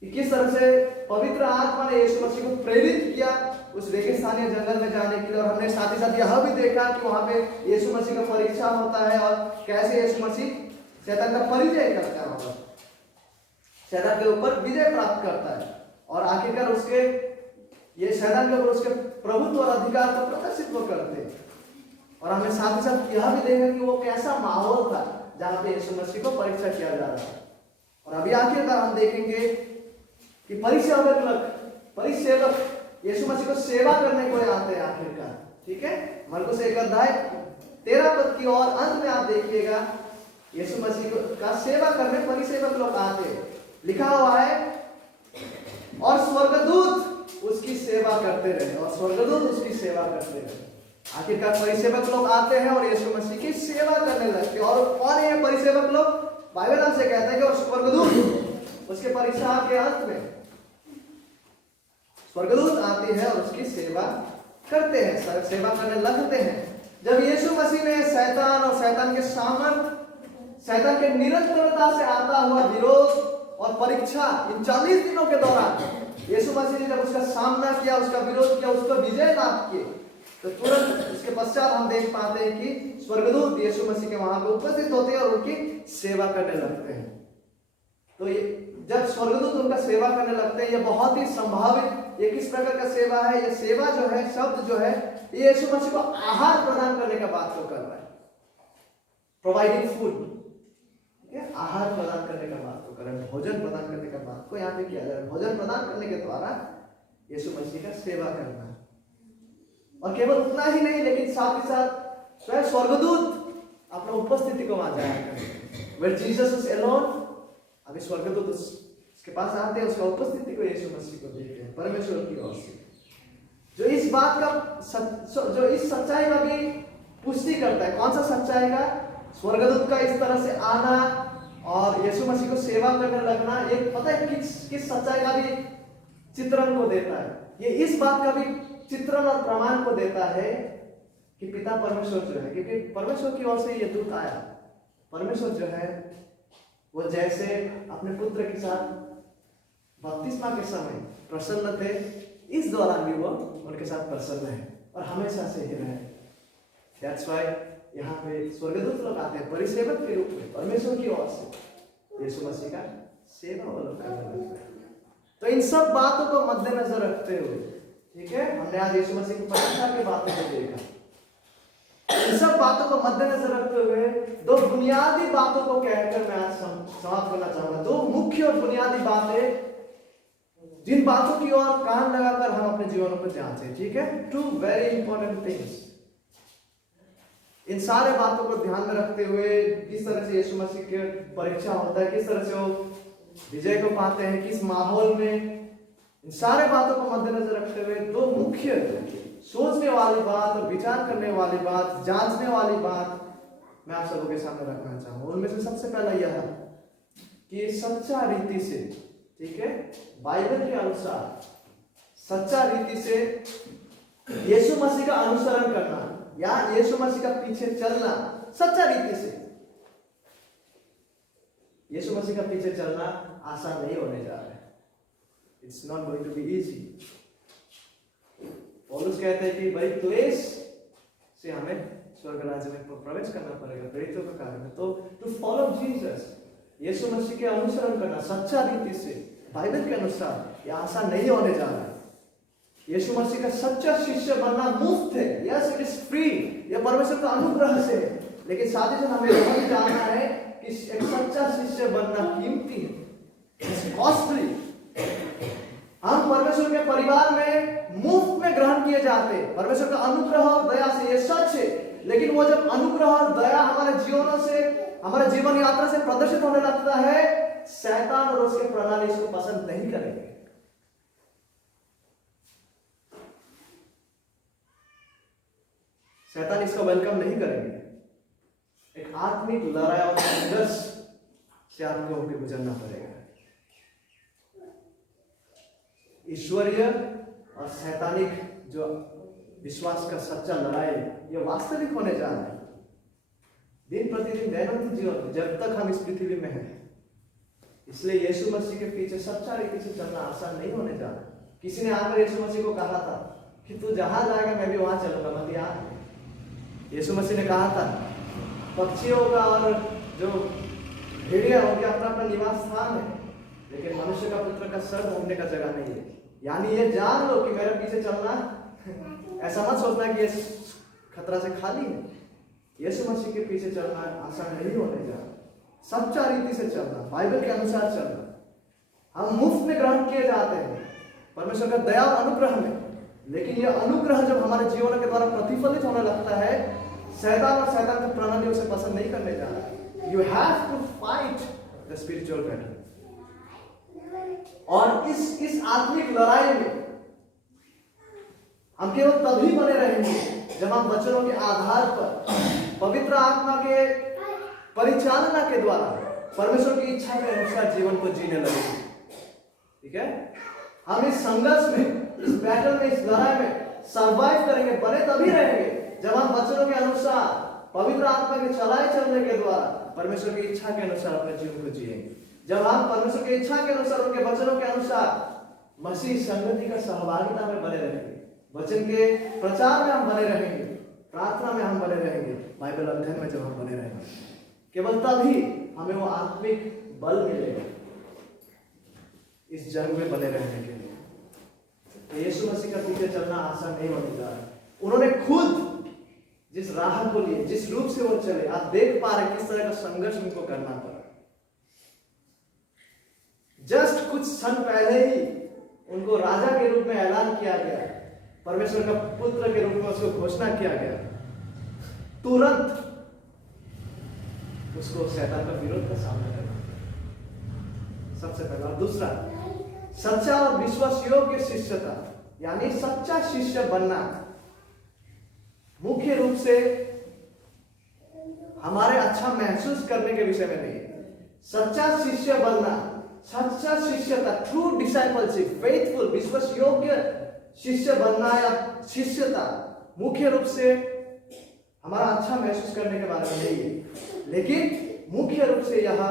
कि किस तरह से पवित्र आत्मा ने यीशु मसीह को प्रेरित किया उस रेगिस्तानी जंगल में जाने के लिए। और हमने साथ ही साथ यह भी देखा कि वहां पे यीशु मसीह का परीक्षा होता है और कैसे यीशु मसीह शैतान का परिचय करता है, शैतान के ऊपर विजय प्राप्त करता है और आखिरकार ये शैतान के ऊपर उसके प्रभुत्व और अधिकार को प्रदर्शित करते हैं। और हमने साथ ही साथ यह भी देखा कि वो कैसा माहौल था जहां पे यीशु मसीह को परीक्षा किया जा रहा है। और अभी आखिरकार हम देखेंगे कि परिसेवक यीशु मसीह को सेवा करने को आते हैं आखिरकार। ठीक है, मरकुस 1:13 की और अंत में आप देखिएगा यीशु मसीह का सेवा करने परिसेवक लोग आते हैं। लिखा हुआ है और स्वर्गदूत उसकी सेवा करते रहे, और स्वर्गदूत उसकी सेवा करते रहे। आखिरकार परिसेवक लोग आते हैं और यीशु मसीह की सेवा करने लगते हैं। और कौन है परिसेवक लोग? बाइबल हमसे कहता है कि और स्वर्गदूत उसके परीक्षा के अंत में स्वर्गदूत आते हैं और उसकी सेवा करते हैं, सेवा करने लगते हैं। जब यीशु मसीह ने शैतान और शैतान के सामर्थ, शैतान के निरंतरता से आता हुआ विरोध और परीक्षा, इन 40 दिनों के दौरान यीशु मसीह ने जब उसका सामना किया, उसका विरोध किया, उसको विजय लाभ किए, तो तुरंत उसके पश्चात हम देख पाते हैं कि स्वर्गदूत यीशु मसीह के वहां पर उपस्थित होते हैं और उनकी सेवा करने लगते हैं। तो ये जब स्वर्गदूत उनका सेवा करने लगते हैं, ये बहुत ही संभावित, ये किस प्रकार का सेवा है? ये सेवा जो है, शब्द जो है, ये यीशु मसीह को आहार प्रदान करने का बात को कर रहा है, प्रोवाइडिंग फूड, आहार प्रदान करने का बात को कर रहा है, भोजन प्रदान करने का बात को यहाँ पे किया जा रहा है। भोजन प्रदान करने के द्वारा यीशु मसीह का सेवा करना, और केवल उतना ही नहीं, लेकिन साथ ही साथ स्वयं स्वर्गदूत अपना उपस्थिति को वहां जाया करें। Where Jesus was alone, अभी स्वर्गदूत उसके पास आते हैं, उसका उपस्थिति को यीशु मसीह को देखते हैं परमेश्वर की ओर से, जो इस बात का जो इस सच्चाई का भी पुष्टि करता है। कौन सा सच्चाई का? स्वर्गदूत का इस तरह से आना और यीशु मसीह को सेवा करने लगना, एक पता है किस सच्चाई का भी चित्रण को देता है। ये इस बात का भी चित्रण और प्रमाण को देता है कि पिता परमेश्वर जो है, क्योंकि परमेश्वर की ओर से ये दूत आया, परमेश्वर जो है वो जैसे अपने पुत्र के साथ बपतिस्मा के समय प्रसन्न थे, इस दौरान भी वो उनके साथ प्रसन्न है और हमेशा से ही रहे। That's why यहाँ पे स्वर्गदूत लोग आते हैं परिसेवक के रूप में परमेश्वर की ओर से यीशु मसीह का सेवा वो लोग करने लगते हैं। तो इन सब बातों को मद्देनजर रखते हुए, ठीक है, हमने आज यीशु मसीह की परीक्षा की बातों को देखा। इन सब बातों को मद्देनजर रखते हुए दो बुनियादी बातों को कहकर मैं आज समाप्त करना चाहूंगा। दो मुख्य और बुनियादी बातें, जिन बातों की ओर कान लगाकर हम अपने जीवनों को जांचें। ठीक है, टू वेरी इंपॉर्टेंट थिंग्स। इन सारे बातों को ध्यान में रखते हुए किस तरह से यीशु मसीह की परीक्षा होता है, किस तरह से वो विजय को पाते हैं, किस माहौल में, इन सारे बातों को मद्देनजर रखते हुए दो मुख्य सोचने वाली बात और विचार करने वाली बात, जांचने वाली बात मैं आप सबों के सामने रखना चाहूंगा। उनमें से सबसे पहला यह है कि सच्चा रीति से, ठीक है, बाइबल के अनुसार सच्चा रीति से यीशु मसीह का अनुसरण करना या यीशु मसीह का पीछे चलना, सच्चा रीति से यीशु मसीह का पीछे चलना आसान नहीं होने जा रहा है। It's not going to be easy. Paulus कहते हैं कि बड़ी क्लेश से हमें स्वर्ग राज्य में प्रवेश करना पड़ेगा प्रेरितों के कार्य में। तो टू फॉलो जीसस, यीशु मसीह के अनुसरण करना सच्चा रीति से बाइबल के अनुसार यह आसान नहीं होने जा रहा है। यीशु मसीह का सच्चा शिष्य बनना मुफ्त है, यस इट इज फ्री, यह परमेश्वर का अनुग्रह से है। लेकिन साथ ही साथ हमें यह भी जानना है कि एक सच्चा शिष्य बनना कीमती है, कॉस्टली। हम परमेश्वर के परिवार में मुफ्त में ग्रहण किए जाते हैं परमेश्वर का अनुग्रह और दया से, ये सच है। लेकिन वो जब अनुग्रह और दया हमारे जीवनों से, हमारे जीवन यात्रा से प्रदर्शित होने लगता है, शैतान और उसके प्रणाली इसको पसंद नहीं करेंगे। शैतान इसका वेलकम नहीं करेंगे। एक आत्मिक लड़ाई और संघर्ष से आपको होकर गुजरना पड़ेगा। ईश्वरीय और शैतानिक जो विश्वास का सच्चा लड़ाई, ये वास्तविक होने जा रहा है दिन प्रतिदिन दैनंदिन जीवन जब तक हम इस पृथ्वी में हैं। इसलिए यीशु मसीह के पीछे सच्चा रीति से चलना आसान नहीं होने जा रहा। किसी ने आकर यीशु मसीह को कहा था कि तू जहां जाएगा मैं भी वहां चलूंगा, मत यहाँ। यीशु मसीह ने कहा था पक्षियों का और जो भेड़िया हो गया अपना अपना निवास स्थान है, लेकिन मनुष्य का पुत्र का सर घूमने का जगह नहीं है। यानी ये जान लो कि मेरे पीछे चलना, ऐसा मत सोचना कि ये खतरा से खाली है। यीशु मसीह के पीछे चलना आसान नहीं होने जा रहा। सच्चा रीति से चलना, बाइबल के अनुसार चलना। हम मुफ्त में ग्रहण किए जाते हैं परमेश्वर का दया और अनुग्रह में, लेकिन यह अनुग्रह जब हमारे जीवन के द्वारा प्रतिफलित होने लगता है, शैतान और शैतान की प्रणाली उसे पसंद नहीं करने जा रहा। You have to fight the spiritual battle. और इस आत्मिक लड़ाई में हम केवल तभी बने रहेंगे जब हम वचनों के आधार पर पवित्र आत्मा के परिचालना के द्वारा परमेश्वर की इच्छा के अनुसार जीवन को जीने लगेंगे। ठीक है, हम इस संघर्ष में, इस बैटल में, इस लड़ाई में सरवाइव करेंगे, बने तभी रहेंगे जब हम वचनों के अनुसार पवित्र आत्मा के चलाए चलने के द्वारा परमेश्वर की इच्छा के अनुसार अपने जीवन को जिएंगे। जब हम परमेश्वर की इच्छा के अनुसार, उनके वचनों के अनुसार मसीह संगति का सहभागिता में बने रहेंगे, वचन के प्रचार में हम बने रहेंगे, प्रार्थना में हम बने रहेंगे, बाइबल अध्ययन में जब हम बने रहेंगे, केवल तभी हमें वो आत्मिक बल मिलेगा इस जंग में बने रहने के लिए। तो यीशु मसीह का पीछे चलना आसान नहीं होने जा रहा। उन्होंने खुद जिस राह को लिए, जिस रूप से वो चले, आप देख पा रहे किस तरह का संघर्ष उनको करना पड़ा। जस्ट कुछ क्षण पहले ही उनको राजा के रूप में ऐलान किया गया, परमेश्वर का पुत्र के रूप में उसको घोषणा किया गया। तुरंत उसको शैतान का विरोध का सामना करना सबसे पहला। और दूसरा, सच्चा और विश्वास योग्य शिष्यता, यानी सच्चा शिष्य बनना मुख्य रूप से हमारे अच्छा महसूस करने के विषय में नहीं है। सच्चा शिष्य बनना, सच्चा शिष्यता, ट्रू डिसाइपलशिप, फेथफुल, विश्वास योग्य शिष्य बनना या शिष्यता मुख्य रूप से हमारा अच्छा महसूस करने के बारे में नहीं है, लेकिन मुख्य रूप से यह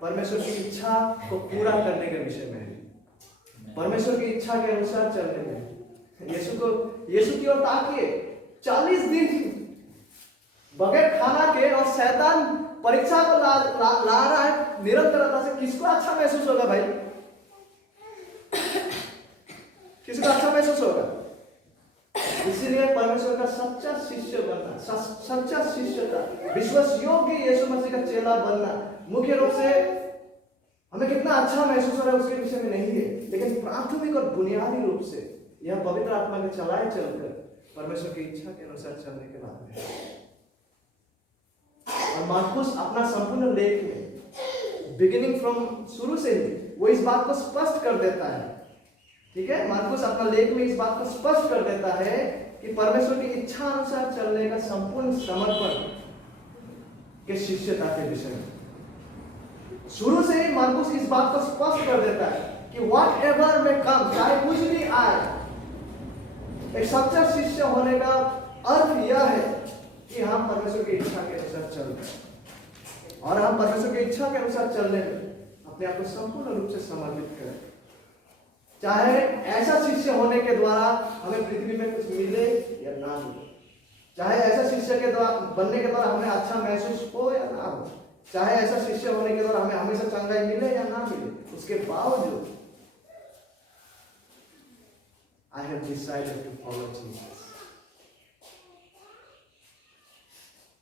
परमेश्वर की इच्छा को पूरा करने के विषय में है। परमेश्वर की इच्छा के अनुसार चलने में यीशु की ओर ताकिए। 40 दिन बगैर खाना के और शैतान परीक्षा को ला रहा है निरंतरता से, किसको अच्छा महसूस होगा भाई? किसको अच्छा महसूस होगा? इसीलिए परमेश्वर का सच्चा शिष्य बनना, सच्चा शिष्यता, विश्वास योग्य यीशु मसीह का चेला बनना मुख्य रूप से हमें कितना अच्छा महसूस हो रहा है उसके विषय में नहीं है, लेकिन प्राथमिक और बुनियादी रूप से यह पवित्र आत्मा के चलाए चलकर परमेश्वर की इच्छा के अनुसार चलने के बाद में। और मार्कुस अपना संपूर्ण लेख में बिगिनिंग फ्रॉम, शुरू से ही वो इस बात को स्पष्ट कर देता है। ठीक है, मार्कुस अपना लेख में इस बात को स्पष्ट कर देता है कि परमेश्वर की इच्छा अनुसार चलने का संपूर्ण समर्पण के शिष्यता के विषय में शुरू से ही मार्कुस इस बात को स्पष्ट कर देता है कि व्हाट एवर में कम, चाहे कुछ भी आए, एक सच्चा शिष्य होने का अर्थ यह है कि हम परमेश्वर की इच्छा के अनुसार चल रहे हैं और हम परमेश्वर की इच्छा के अनुसार चलने में अपने आप को संपूर्ण रूप से समर्पित करें। चाहे ऐसा शिष्य होने के द्वारा हमें पृथ्वी में कुछ मिले या ना मिले, चाहे ऐसा शिष्य के द्वारा बनने के द्वारा हमें अच्छा महसूस हो या ना हो, चाहे ऐसा शिष्य होने के द्वारा हमें हमेशा चंगाई मिले या ना मिले, उसके बावजूद I have decided to follow Jesus.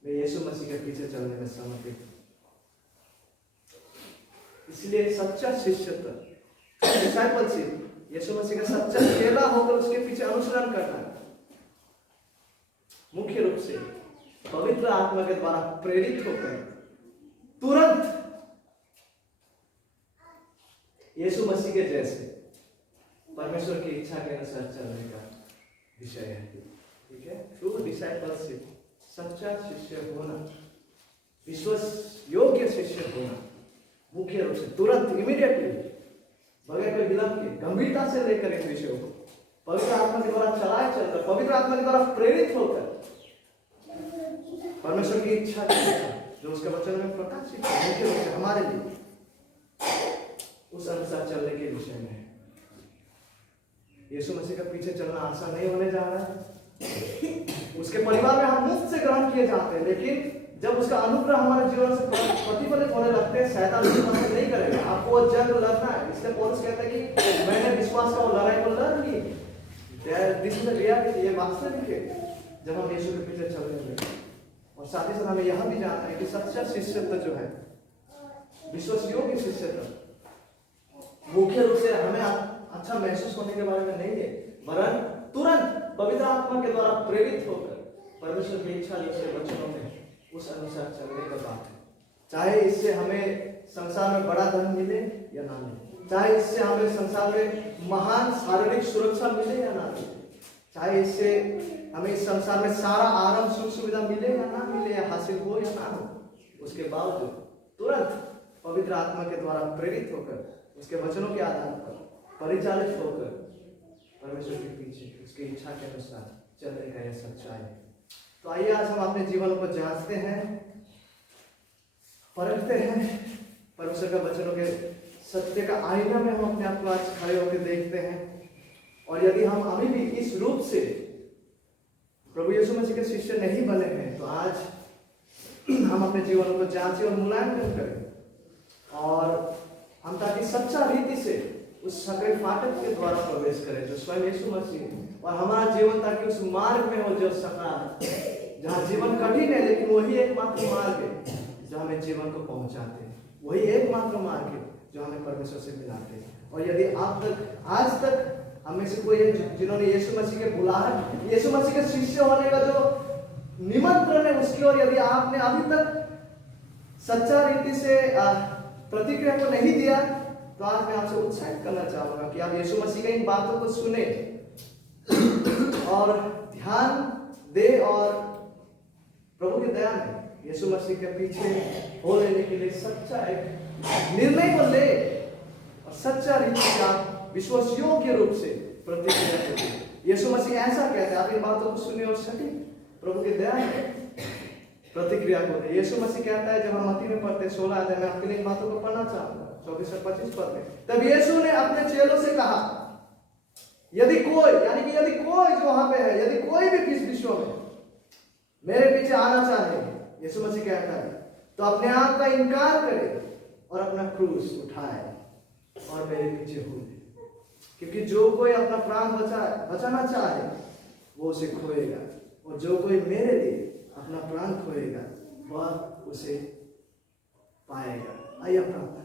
मैं यीशु मसीह के पीछे चलने में समर्पित हूँ। इसलिए सच्चा शिष्यत्व, डिसाइपलशिप, यीशु मसीह का सच्चा चेला होकर उसके पीछे अनुसरण करना मुख्य रूप से पवित्र आत्मा के द्वारा प्रेरित होकर तुरंत यीशु मसीह के जैसे परमेश्वर की इच्छा के अनुसार चलने का विषय है। ठीक है, ट्रू डिसाइपलशिप, सच्चा शिष्य होना, विश्वास योग्य शिष्य होना, मुख्य रूप से तुरंत, इमीडिएटली, बगैर कोई विलंब के, गंभीरता से लेकर इन विषयों को पवित्र आत्मा के द्वारा चलाए चलकर, पवित्र आत्मा के द्वारा प्रेरित होकर परमेश्वर की इच्छा जो उसके वचन में प्रकाशित है, मुख्य रूप से हमारे लिए उस अनुसार चलने के विषय में है। यीशु मसीह का पीछे चलना आसान नहीं होने जा रहा है। उसके परिवार में हम मुफ्त से ग्रहण किए जाते हैं, लेकिन जब उसका अनुग्रह हमारे जीवन से प्रतिफलित होने लगते हैं, शैतान उसको पसंद नहीं करेगा। आपको वो जंग लड़ना है। इसलिए पौलुस कहता है कि मैंने विश्वास का वो लड़ाई को लड़ ली। दिस इज द रियलिटी, ये वास्तविक है जब हम यीशु के पीछे चलने लगे। और साथ ही साथ हमें यह भी जानना है कि सच्चा शिष्यत्व जो है, विश्वास योग्य शिष्यत्व, मुख्य रूप से हमें अच्छा महसूस होने के बारे में नहीं है, वरन तुरंत पवित्र आत्मा के द्वारा प्रेरित होकर परमेश्वर की इच्छा जो उसके वचनों में उस अनुसार चलने का बात है। चाहे इससे हमें संसार में बड़ा धन मिले या ना मिले, चाहे इससे हमें संसार में महान शारीरिक सुरक्षा मिले या ना मिले, चाहे इससे हमें इस संसार में सारा आराम सुख सुविधा मिले या ना मिले, या हासिल हो या ना हो, उसके बावजूद तुरंत पवित्र आत्मा के द्वारा प्रेरित होकर, उसके वचनों के आधार पर परिचालित होकर परमेश्वर के पीछे उसकी इच्छा के अनुसार चलने का यह सच्चाई है। तो आइए आज हम अपने जीवन को जांचते हैं, परखते हैं, परमेश्वर के वचनों के सत्य का आईना में हम अपने आप को आज खड़े होकर देखते हैं। और यदि हम अभी भी इस रूप से प्रभु यीशु मसीह के शिष्य नहीं बने हैं, तो आज हम अपने जीवन को जांचें और मूल्यांकन करें, और हम ताकि सच्चा रीति से उस सकरे फाटक के द्वारा प्रवेश करें जो स्वयं यीशु मसीह है, और हमारा जीवन ताकि उस मार्ग में हो जो सकरा है, जहाँ जीवन कठिन है, लेकिन वही एकमात्र मार्ग है जो हमें जीवन को पहुंचाते हैं, वही एकमात्र मार्ग है जो हमें परमेश्वर से मिलाते हैं। और यदि आज तक हमें से कोई है जिन्होंने यीशु मसीह के बुलाहट, यीशु मसीह के शिष्य होने का जो निमंत्रण है उसकी ओर यदि आपने अभी तक सच्चा रीति से प्रतिक्रिया को नहीं दिया, तो आज मैं आपसे उत्साहित करना चाहूंगा कि आप यीशु मसीह की इन बातों को सुने और ध्यान दे, और प्रभु की दया में यीशु मसीह के पीछे हो लेने के लिए सच्चा एक निर्णय को ले, और सच्चा रीति का विश्वास योग्य रूप से प्रतिक्रिया करें। यीशु मसीह ऐसा कहते हैं, आप इन बातों को सुनिए और सटीक प्रभु की दया में प्रतिक्रिया को दे। यीशु मसीह कहता है, जब हम मत्ती में पढ़ते 16 अध्याय में, आपके लिए इन बातों को पढ़ना चाहूंगा 24 और 25 पद में। तब यीशु ने अपने चेलों से कहा, यदि कोई, यानी कि यदि कोई जो वहां पे है, यदि कोई भी इस विश्व में मेरे पीछे आना चाहे, यीशु मसीह कहता है, तो अपने आप का इनकार करे और अपना क्रूस उठाए और मेरे पीछे हो ले। क्योंकि जो कोई अपना प्राण बचाना चाहे वो उसे खोएगा, और जो कोई मेरे लिए अपना प्राण खोएगा वह उसे पाएगा। आइए प्रार्थना